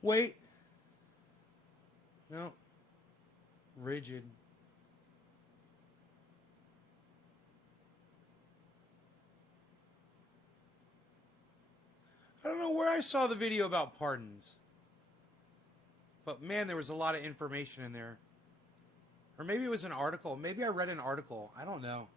Wait. No. Rigid. I don't know where I saw the video about pardons. But man, there was a lot of information in there. Or maybe it was an article. Maybe I read an article. I don't know.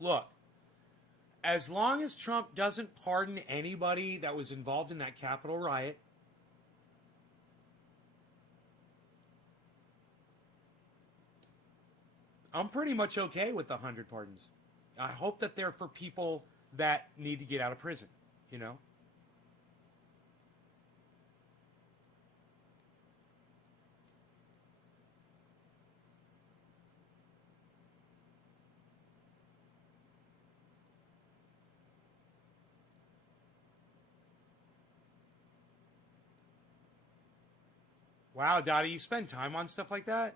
Look, as long as Trump doesn't pardon anybody that was involved in that Capitol riot, I'm pretty much okay with the 100 pardons. I hope that they're for people that need to get out of prison, you know? Wow, Dottie, you spend time on stuff like that?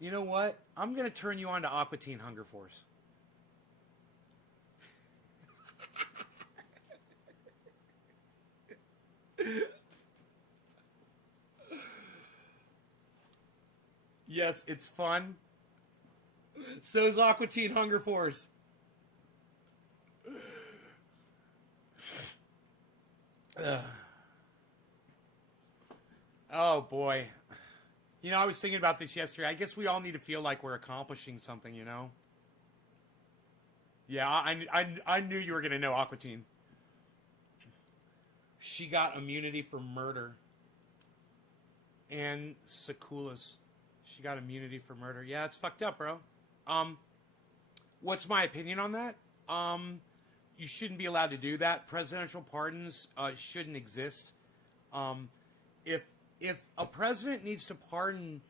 You know what? I'm going to turn you on to Aqua Teen Hunger Force. Yes, it's fun. So's Aqua Teen Hunger Force. Oh, boy. You know, I was thinking about this yesterday. I guess we all need to feel like we're accomplishing something, you know? Yeah, I knew you were going to know Aqua Teen. She got immunity for murder. And Sekulas. She got immunity for murder. Yeah, it's fucked up, bro. What's my opinion on that? You shouldn't be allowed to do that. Presidential pardons shouldn't exist. If a president needs to pardon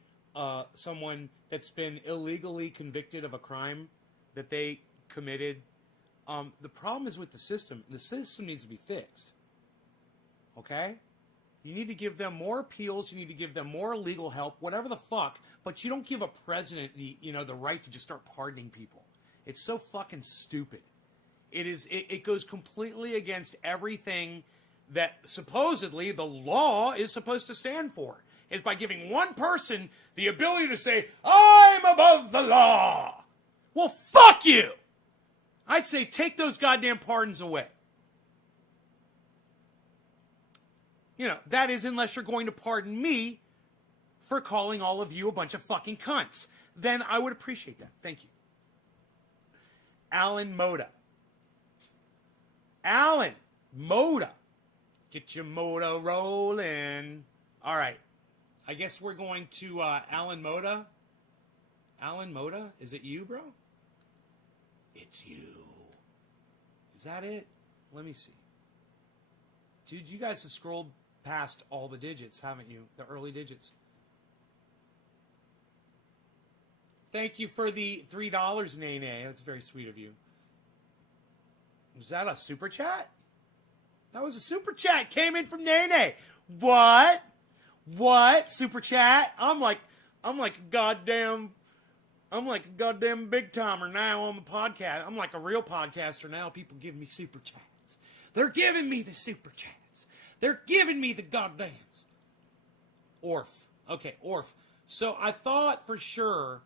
someone that's been illegally convicted of a crime that they committed, the problem is with the system. The system needs to be fixed. Okay? You need to give them more appeals. You need to give them more legal help, whatever the fuck. But you don't give a president the right to just start pardoning people. It's so fucking stupid. It goes completely against everything that supposedly the law is supposed to stand for. Is by giving one person the ability to say, I'm above the law. Well, fuck you. I'd say take those goddamn pardons away. You know, that is unless you're going to pardon me for calling all of you a bunch of fucking cunts. Then I would appreciate that. Thank you. Alan Moda. Alan Moda. Get your motor rolling. All right. I guess we're going to Alan Moda. Alan Moda? Is it you, bro? It's you. Is that it? Let me see. Dude, you guys have scrolled past all the digits, haven't you? The early digits. Thank you for the $3, Nene. That's very sweet of you. Was that a super chat? That was a super chat. Came in from Nene. What? What? Super chat? I'm like a goddamn big timer now on the podcast. I'm like a real podcaster now. People give me super chats. They're giving me the super chats. They're giving me the goddams. Orf. Okay, Orf. So I thought for sure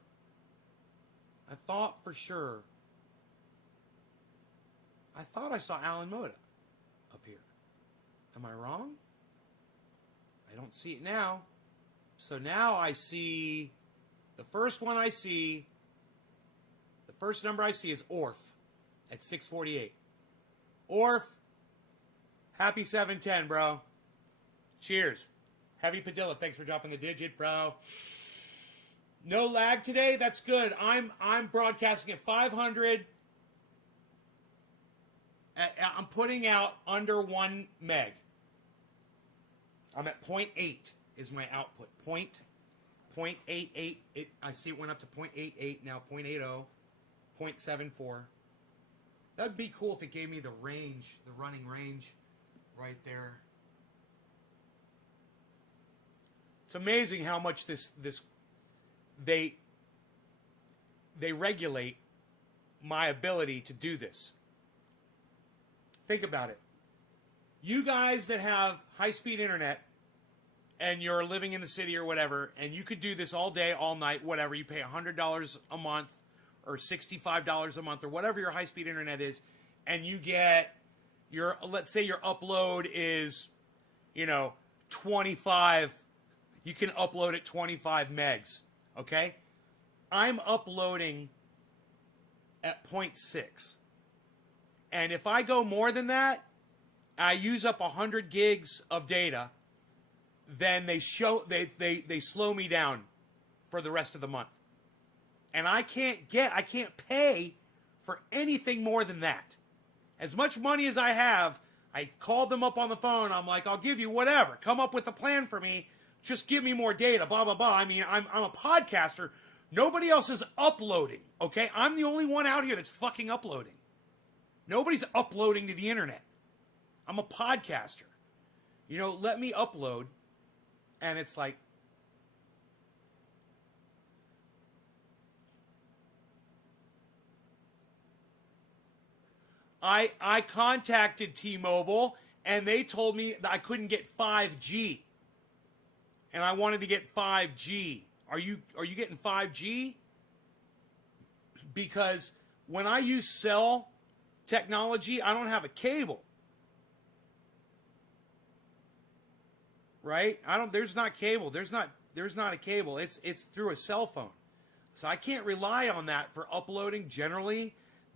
I saw Alan Moda up here. Am I wrong? I don't see it now. So now I see the first number I see is Orf at 648. Orf, happy 710, bro. Cheers. Heavy Padilla, thanks for dropping the digit, bro. No lag today. That's good. I'm broadcasting at 500. I'm putting out under 1 meg. I'm at 0.8 is my output. 0.88. I see it went up to 0.88 now. 0.80. 0.74. That'd be cool if it gave me the range, the running range, right there. It's amazing how much they regulate my ability to do this. Think about it. You guys that have high-speed internet and you're living in the city or whatever, and you could do this all day, all night, whatever. You pay $100 a month or $65 a month or whatever your high-speed internet is, and you get let's say your upload is, 25. You can upload at 25 megs, okay? I'm uploading at 0.6. And if I go more than that, I use up 100 gigs of data, then they slow me down for the rest of the month. And I can't pay for anything more than that. As much money as I have, I called them up on the phone. I'm like, I'll give you whatever. Come up with a plan for me. Just give me more data, blah, blah, blah. I mean, I'm a podcaster. Nobody else is uploading, okay? I'm the only one out here that's fucking uploading. Nobody's uploading to the internet. I'm a podcaster. Let me upload. And it's like, I contacted T-Mobile and they told me that I couldn't get 5G. And I wanted to get 5G. Are you getting 5G? Because when I use cell technology, I don't have a cable. Right? There's not cable. There's not a cable. It's through a cell phone. So I can't rely on that for uploading generally.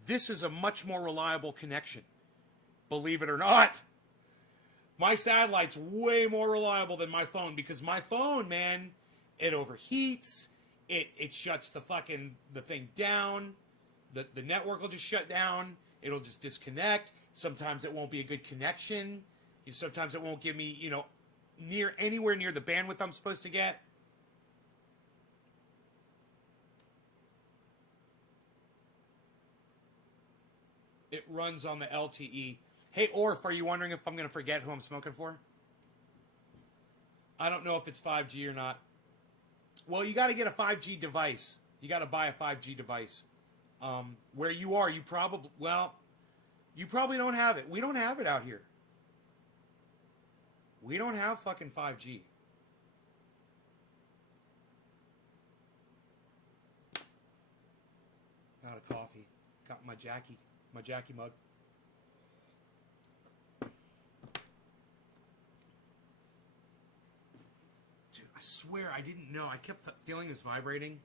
This is a much more reliable connection. Believe it or not. My satellite's way more reliable than my phone because my phone, man, it overheats. It shuts the thing down. The network will just shut down. It'll just disconnect. Sometimes it won't be a good connection. Sometimes it won't give me, anywhere near the bandwidth I'm supposed to get. It runs on the LTE. Hey, Orf, are you wondering if I'm going to forget who I'm smoking for? I don't know if it's 5G or not. Well, you got to get a 5G device. You got to buy a 5G device. Where you are, you probably don't have it. We don't have it out here. We don't have fucking 5G. Got a coffee. Got my Jackie mug. Dude, I swear I didn't know. I kept feeling this vibrating.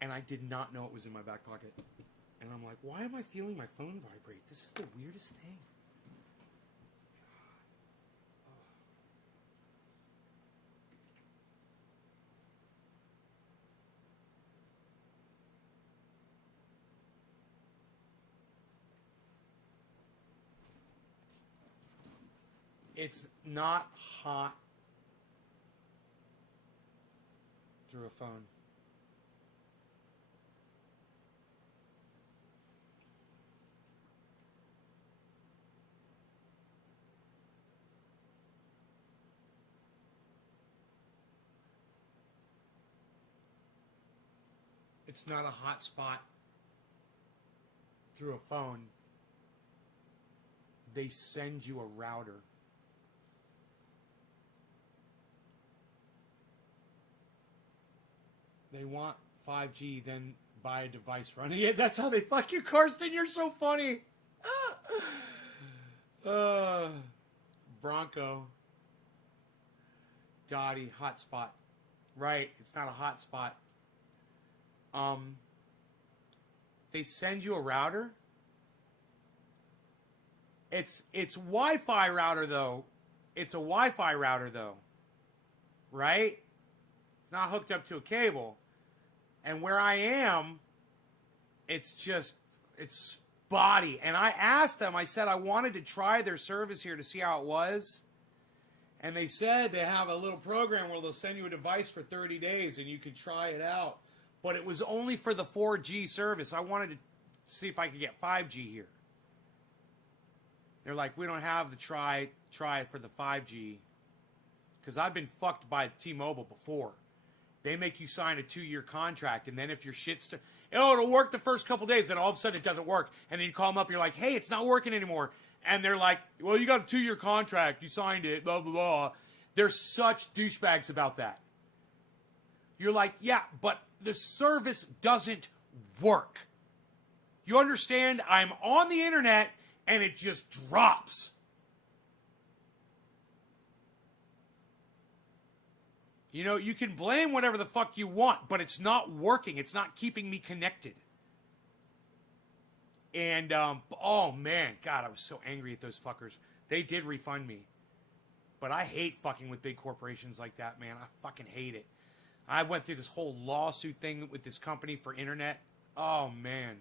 And I did not know it was in my back pocket. And I'm like, why am I feeling my phone vibrate? This is the weirdest thing. It's not hot through a phone. It's not a hot spot through a phone. They send you a router. They want 5G, then buy a device running it. That's how they fuck you, Karsten. You're so funny. Bronco. Dottie, hotspot. Right, it's not a hotspot. They send you a router. It's Wi-Fi router though. It's a Wi-Fi router though. Right? It's not hooked up to a cable. And where I am, it's spotty. And I asked them, I said I wanted to try their service here to see how it was. And they said they have a little program where they'll send you a device for 30 days and you can try it out. But it was only for the 4G service. I wanted to see if I could get 5G here. They're like, we don't have the try it for the 5G. Because I've been fucked by T-Mobile before. They make you sign a 2-year contract, and then if your shit's... it'll work the first couple days, then all of a sudden it doesn't work. And then you call them up, you're like, hey, it's not working anymore. And they're like, well, you got a 2-year contract, you signed it, blah, blah, blah. They're such douchebags about that. You're like, yeah, but the service doesn't work. You understand? I'm on the internet, and it just drops. You know, you can blame whatever the fuck you want, but it's not working. It's not keeping me connected. And, oh man, God, I was so angry at those fuckers. They did refund me. But I hate fucking with big corporations like that, man. I fucking hate it. I went through this whole lawsuit thing with this company for internet. Oh, man.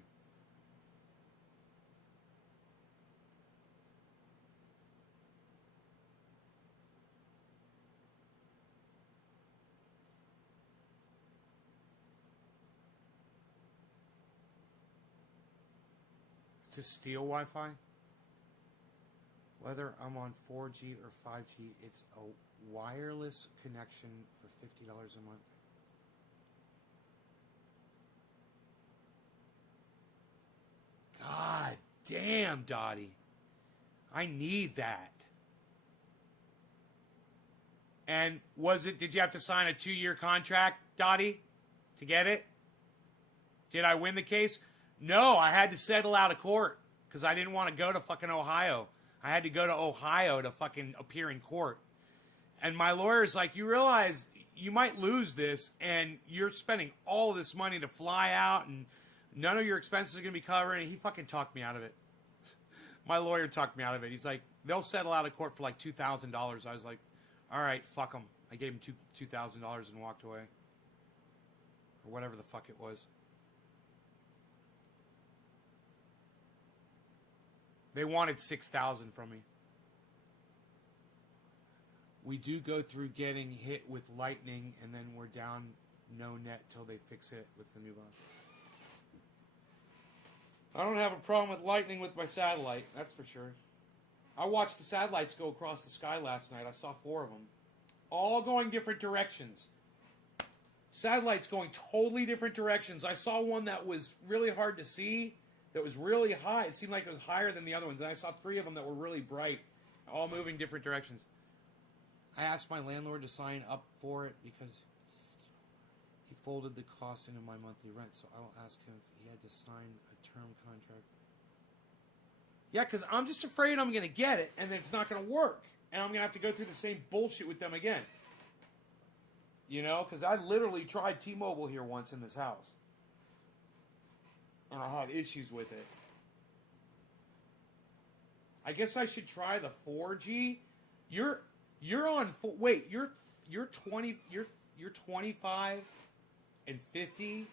To steal Wi-Fi, whether I'm on 4G or 5G, it's a wireless connection for $50 a month. God damn, Dottie. I need that. And did you have to sign a 2-year contract, Dottie, to get it? Did I win the case? No, I had to settle out of court because I didn't want to go to fucking Ohio. I had to go to Ohio to fucking appear in court. And my lawyer's like, you realize you might lose this and you're spending all this money to fly out and none of your expenses are going to be covered. And he fucking talked me out of it. My lawyer talked me out of it. He's like, they'll settle out of court for like $2,000. I was like, all right, fuck them. I gave him $2,000 and walked away. Or whatever the fuck it was. They wanted $6,000 from me. We do go through getting hit with lightning, and then we're down no net till they fix it with the new box. I don't have a problem with lightning with my satellite, that's for sure. I watched the satellites go across the sky last night. I saw 4 of them. All going different directions. Satellites going totally different directions. I saw one that was really hard to see. That was really high. It seemed like it was higher than the other ones. And I saw 3 of them that were really bright, all moving different directions. I asked my landlord to sign up for it because he folded the cost into my monthly rent. So I will ask him if he had to sign a term contract. Yeah, because I'm just afraid I'm going to get it and then it's not going to work. And I'm going to have to go through the same bullshit with them again. You know, because I literally tried T-Mobile here once in this house. And I had issues with it. I guess I should try the 4G. You're on wait, you're 25 and 50.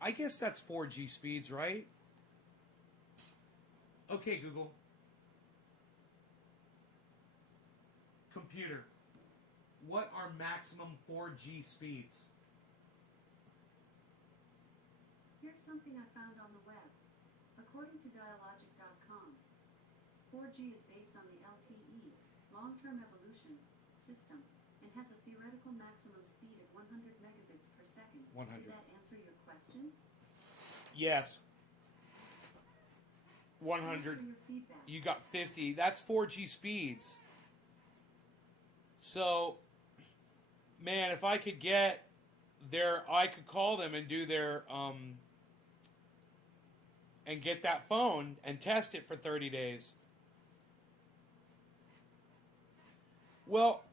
I guess that's 4G speeds, right? Okay, Google. computer. What are maximum 4G speeds? Here's something I found on the web. According to dialogic.com, 4G is based on the LTE, long-term evolution, system, and has a theoretical maximum speed of 100 megabits per second. 100. Did that answer your question? Yes. Thanks 100. for your feedback. You got 50. That's 4G speeds. So, man, if I could get I could call them and do their, and get that phone and test it for 30 days. Well,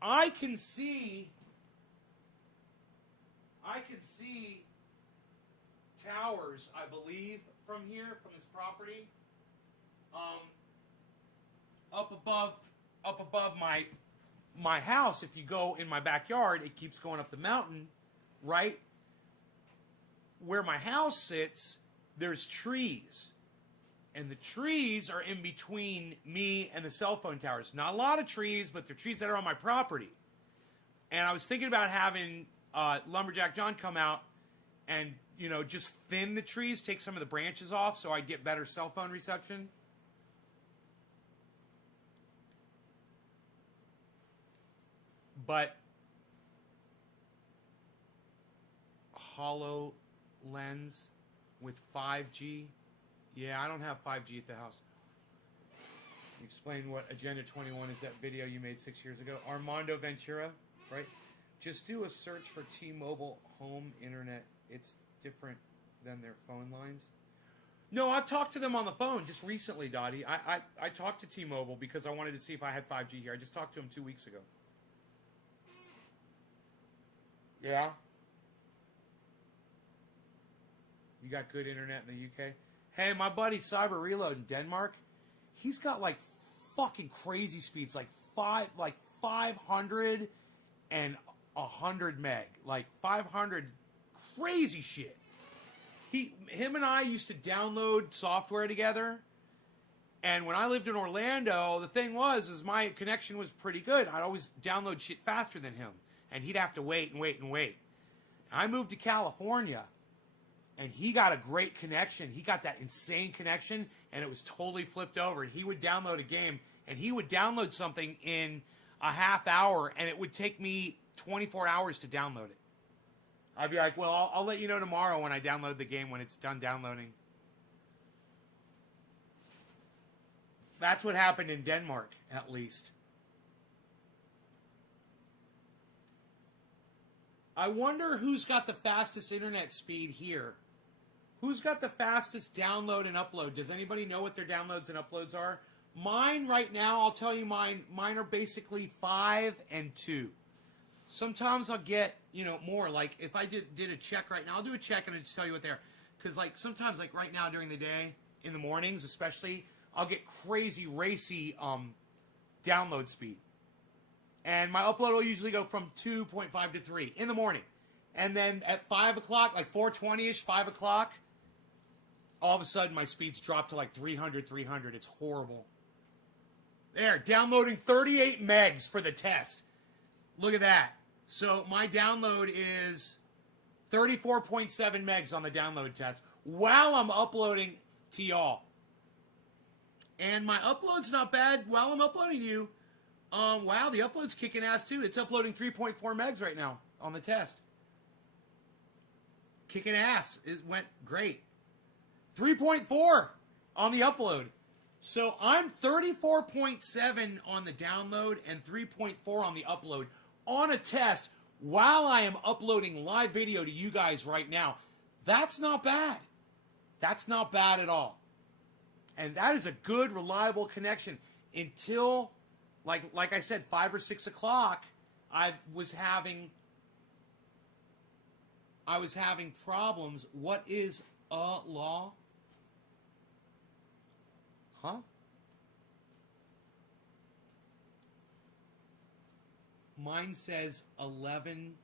I can see towers, I believe, from here, from this property, up above my house. If you go in my backyard, it keeps going up the mountain, right? Where my house sits, there's trees. And the trees are in between me and the cell phone towers. Not a lot of trees, but they're trees that are on my property. And I was thinking about having Lumberjack John come out and, just thin the trees, take some of the branches off so I get better cell phone reception. But HoloLens with 5G. Yeah, I don't have 5G at the house. Explain what Agenda 21 is, that video you made 6 years ago. Armando Ventura, right? Just do a search for T-Mobile home internet. It's different than their phone lines. No, I've talked to them on the phone just recently, Dottie. I talked to T-Mobile because I wanted to see if I had 5G here. I just talked to them 2 weeks ago. Yeah? You got good internet in the UK? Hey, my buddy Cyber Reload in Denmark, he's got like fucking crazy speeds, like 500 and 100 meg, like 500, crazy shit. Him and I used to download software together, and when I lived in Orlando, the thing is my connection was pretty good. I'd always download shit faster than him, and he'd have to wait and wait and wait. I moved to California, and he got a great connection. He got that insane connection, and it was totally flipped over. And he would download a game, and he would download something in a half hour, and it would take me 24 hours to download it. I'd be like, well, I'll let you know tomorrow when I download the game, when it's done downloading. That's what happened in Denmark, at least. I wonder who's got the fastest internet speed here. Who's got the fastest download and upload? Does anybody know what their downloads and uploads are? Mine right now, I'll tell you mine are basically 5 and 2. Sometimes I'll get, more. Like if I did a check right now, I'll do a check and I'll just tell you what they are. Because sometimes right now during the day, in the mornings especially, I'll get crazy racy download speed. And my upload will usually go from 2.5 to 3 in the morning. And then at 5 o'clock, like 4:20ish, 5 o'clock, all of a sudden my speeds drop to like 300. It's horrible. There, downloading 38 megs for the test. Look at that. So my download is 34.7 megs on the download test while I'm uploading to y'all. And my upload's not bad while I'm uploading you. Wow, the upload's kicking ass too. It's uploading 3.4 megs right now on the test. Kicking ass. It went great. 3.4 on the upload. So I'm 34.7 on the download and 3.4 on the upload on a test while I am uploading live video to you guys right now. That's not bad. That's not bad at all. And that is a good, reliable connection until, like I said, 5 or 6 o'clock, I was having problems. What is a law? Huh? Mine says 11.3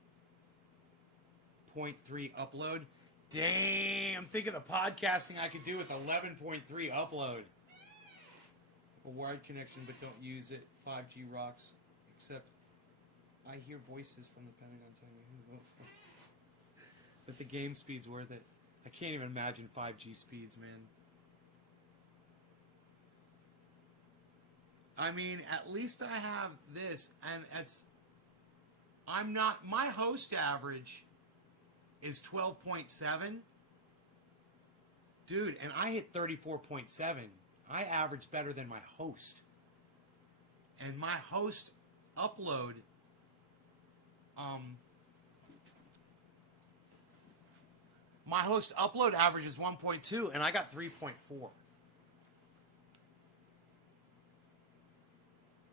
upload. Damn, think of the podcasting I could do with 11.3 upload. A wired connection, but don't use it. 5G rocks. Except I hear voices from the Pentagon telling me who to vote for. But the game speed's worth it. I can't even imagine 5G speeds, man. I mean, at least I have this, and I'm not, my host average is 12.7. Dude, and I hit 34.7. I average better than my host. And my host upload, my host upload average is 1.2, and I got 3.4.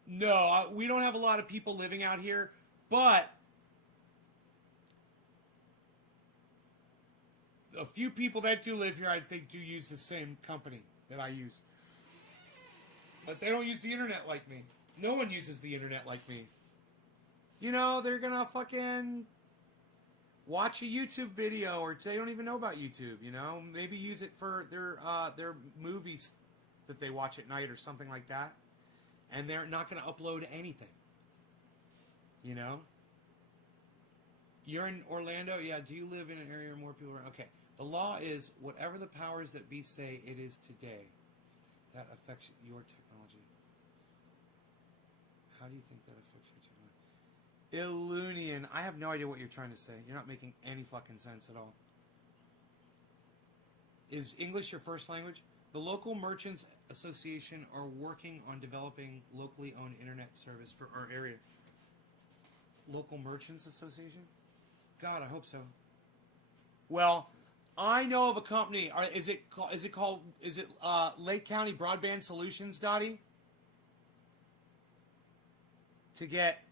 No, we don't have a lot of people living out here, but a few people that do live here, I think, do use the same company that I use. But they don't use the internet like me. No one uses the internet like me. You know, they're gonna fucking watch a YouTube video, or they don't even know about YouTube, you know? Maybe use it for their movies that they watch at night or something like that. And they're not going to upload anything. You know? You're in Orlando? Yeah, do you live in an area where more people are? Okay. The law is whatever the powers that be say it is today, that affects your technology. How do you think that affects your technology? Illunian. I have no idea what you're trying to say. You're not making any fucking sense at all. Is English your first language? The local merchants association are working on developing locally owned internet service for our area. Local merchants association? God, I hope so. Well, I know of a company. Is it Lake County Broadband Solutions, Dottie? To get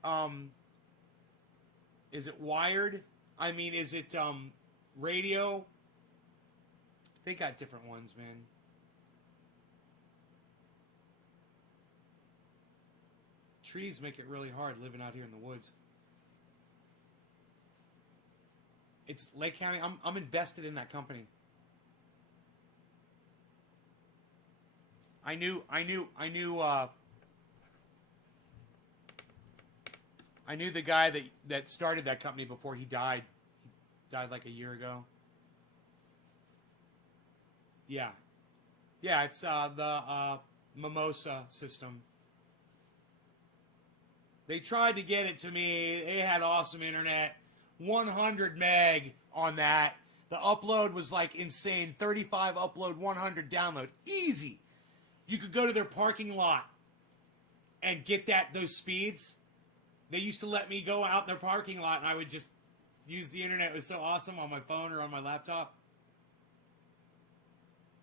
is it wired? I mean, is it radio? They got different ones, man. Trees make it really hard living out here in the woods. It's Lake County. I'm invested in that company. I knew the guy that started that company before he died. He died like a year ago. Yeah. Yeah, it's the Mimosa system. They tried to get it to me. They had awesome internet. 100 meg on that. The upload was like insane. 35 upload, 100 download. Easy. You could go to their parking lot and get those speeds. They used to let me go out in their parking lot and I would just use the internet. It was so awesome on my phone or on my laptop.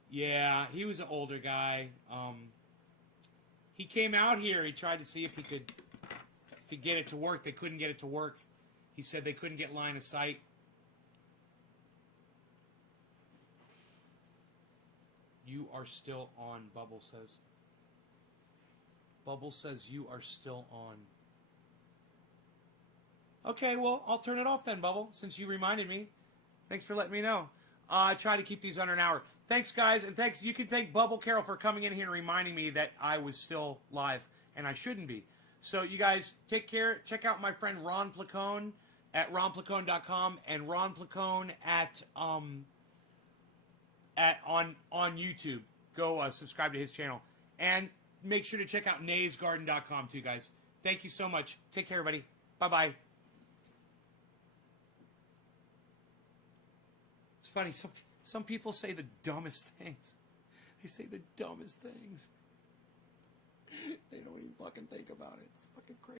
Yeah, he was an older guy. He came out here. He tried to see if he could get it to work. They couldn't get it to work. He said they couldn't get line of sight. You are still on, Bubble says. Bubble says you are still on. Okay, well, I'll turn it off then, Bubble, since you reminded me. Thanks for letting me know. I try to keep these under an hour. Thanks, guys, and thanks. You can thank Bubble Carol for coming in here and reminding me that I was still live, and I shouldn't be. So you guys take care. Check out my friend Ron Placone at ronplacone.com and Ron Placone on YouTube. Go subscribe to his channel. And make sure to check out naysgarden.com too, guys. Thank you so much. Take care, everybody. Bye-bye. It's funny. Some people say the dumbest things. They say the dumbest things. They don't even fucking think about it. It's fucking crazy.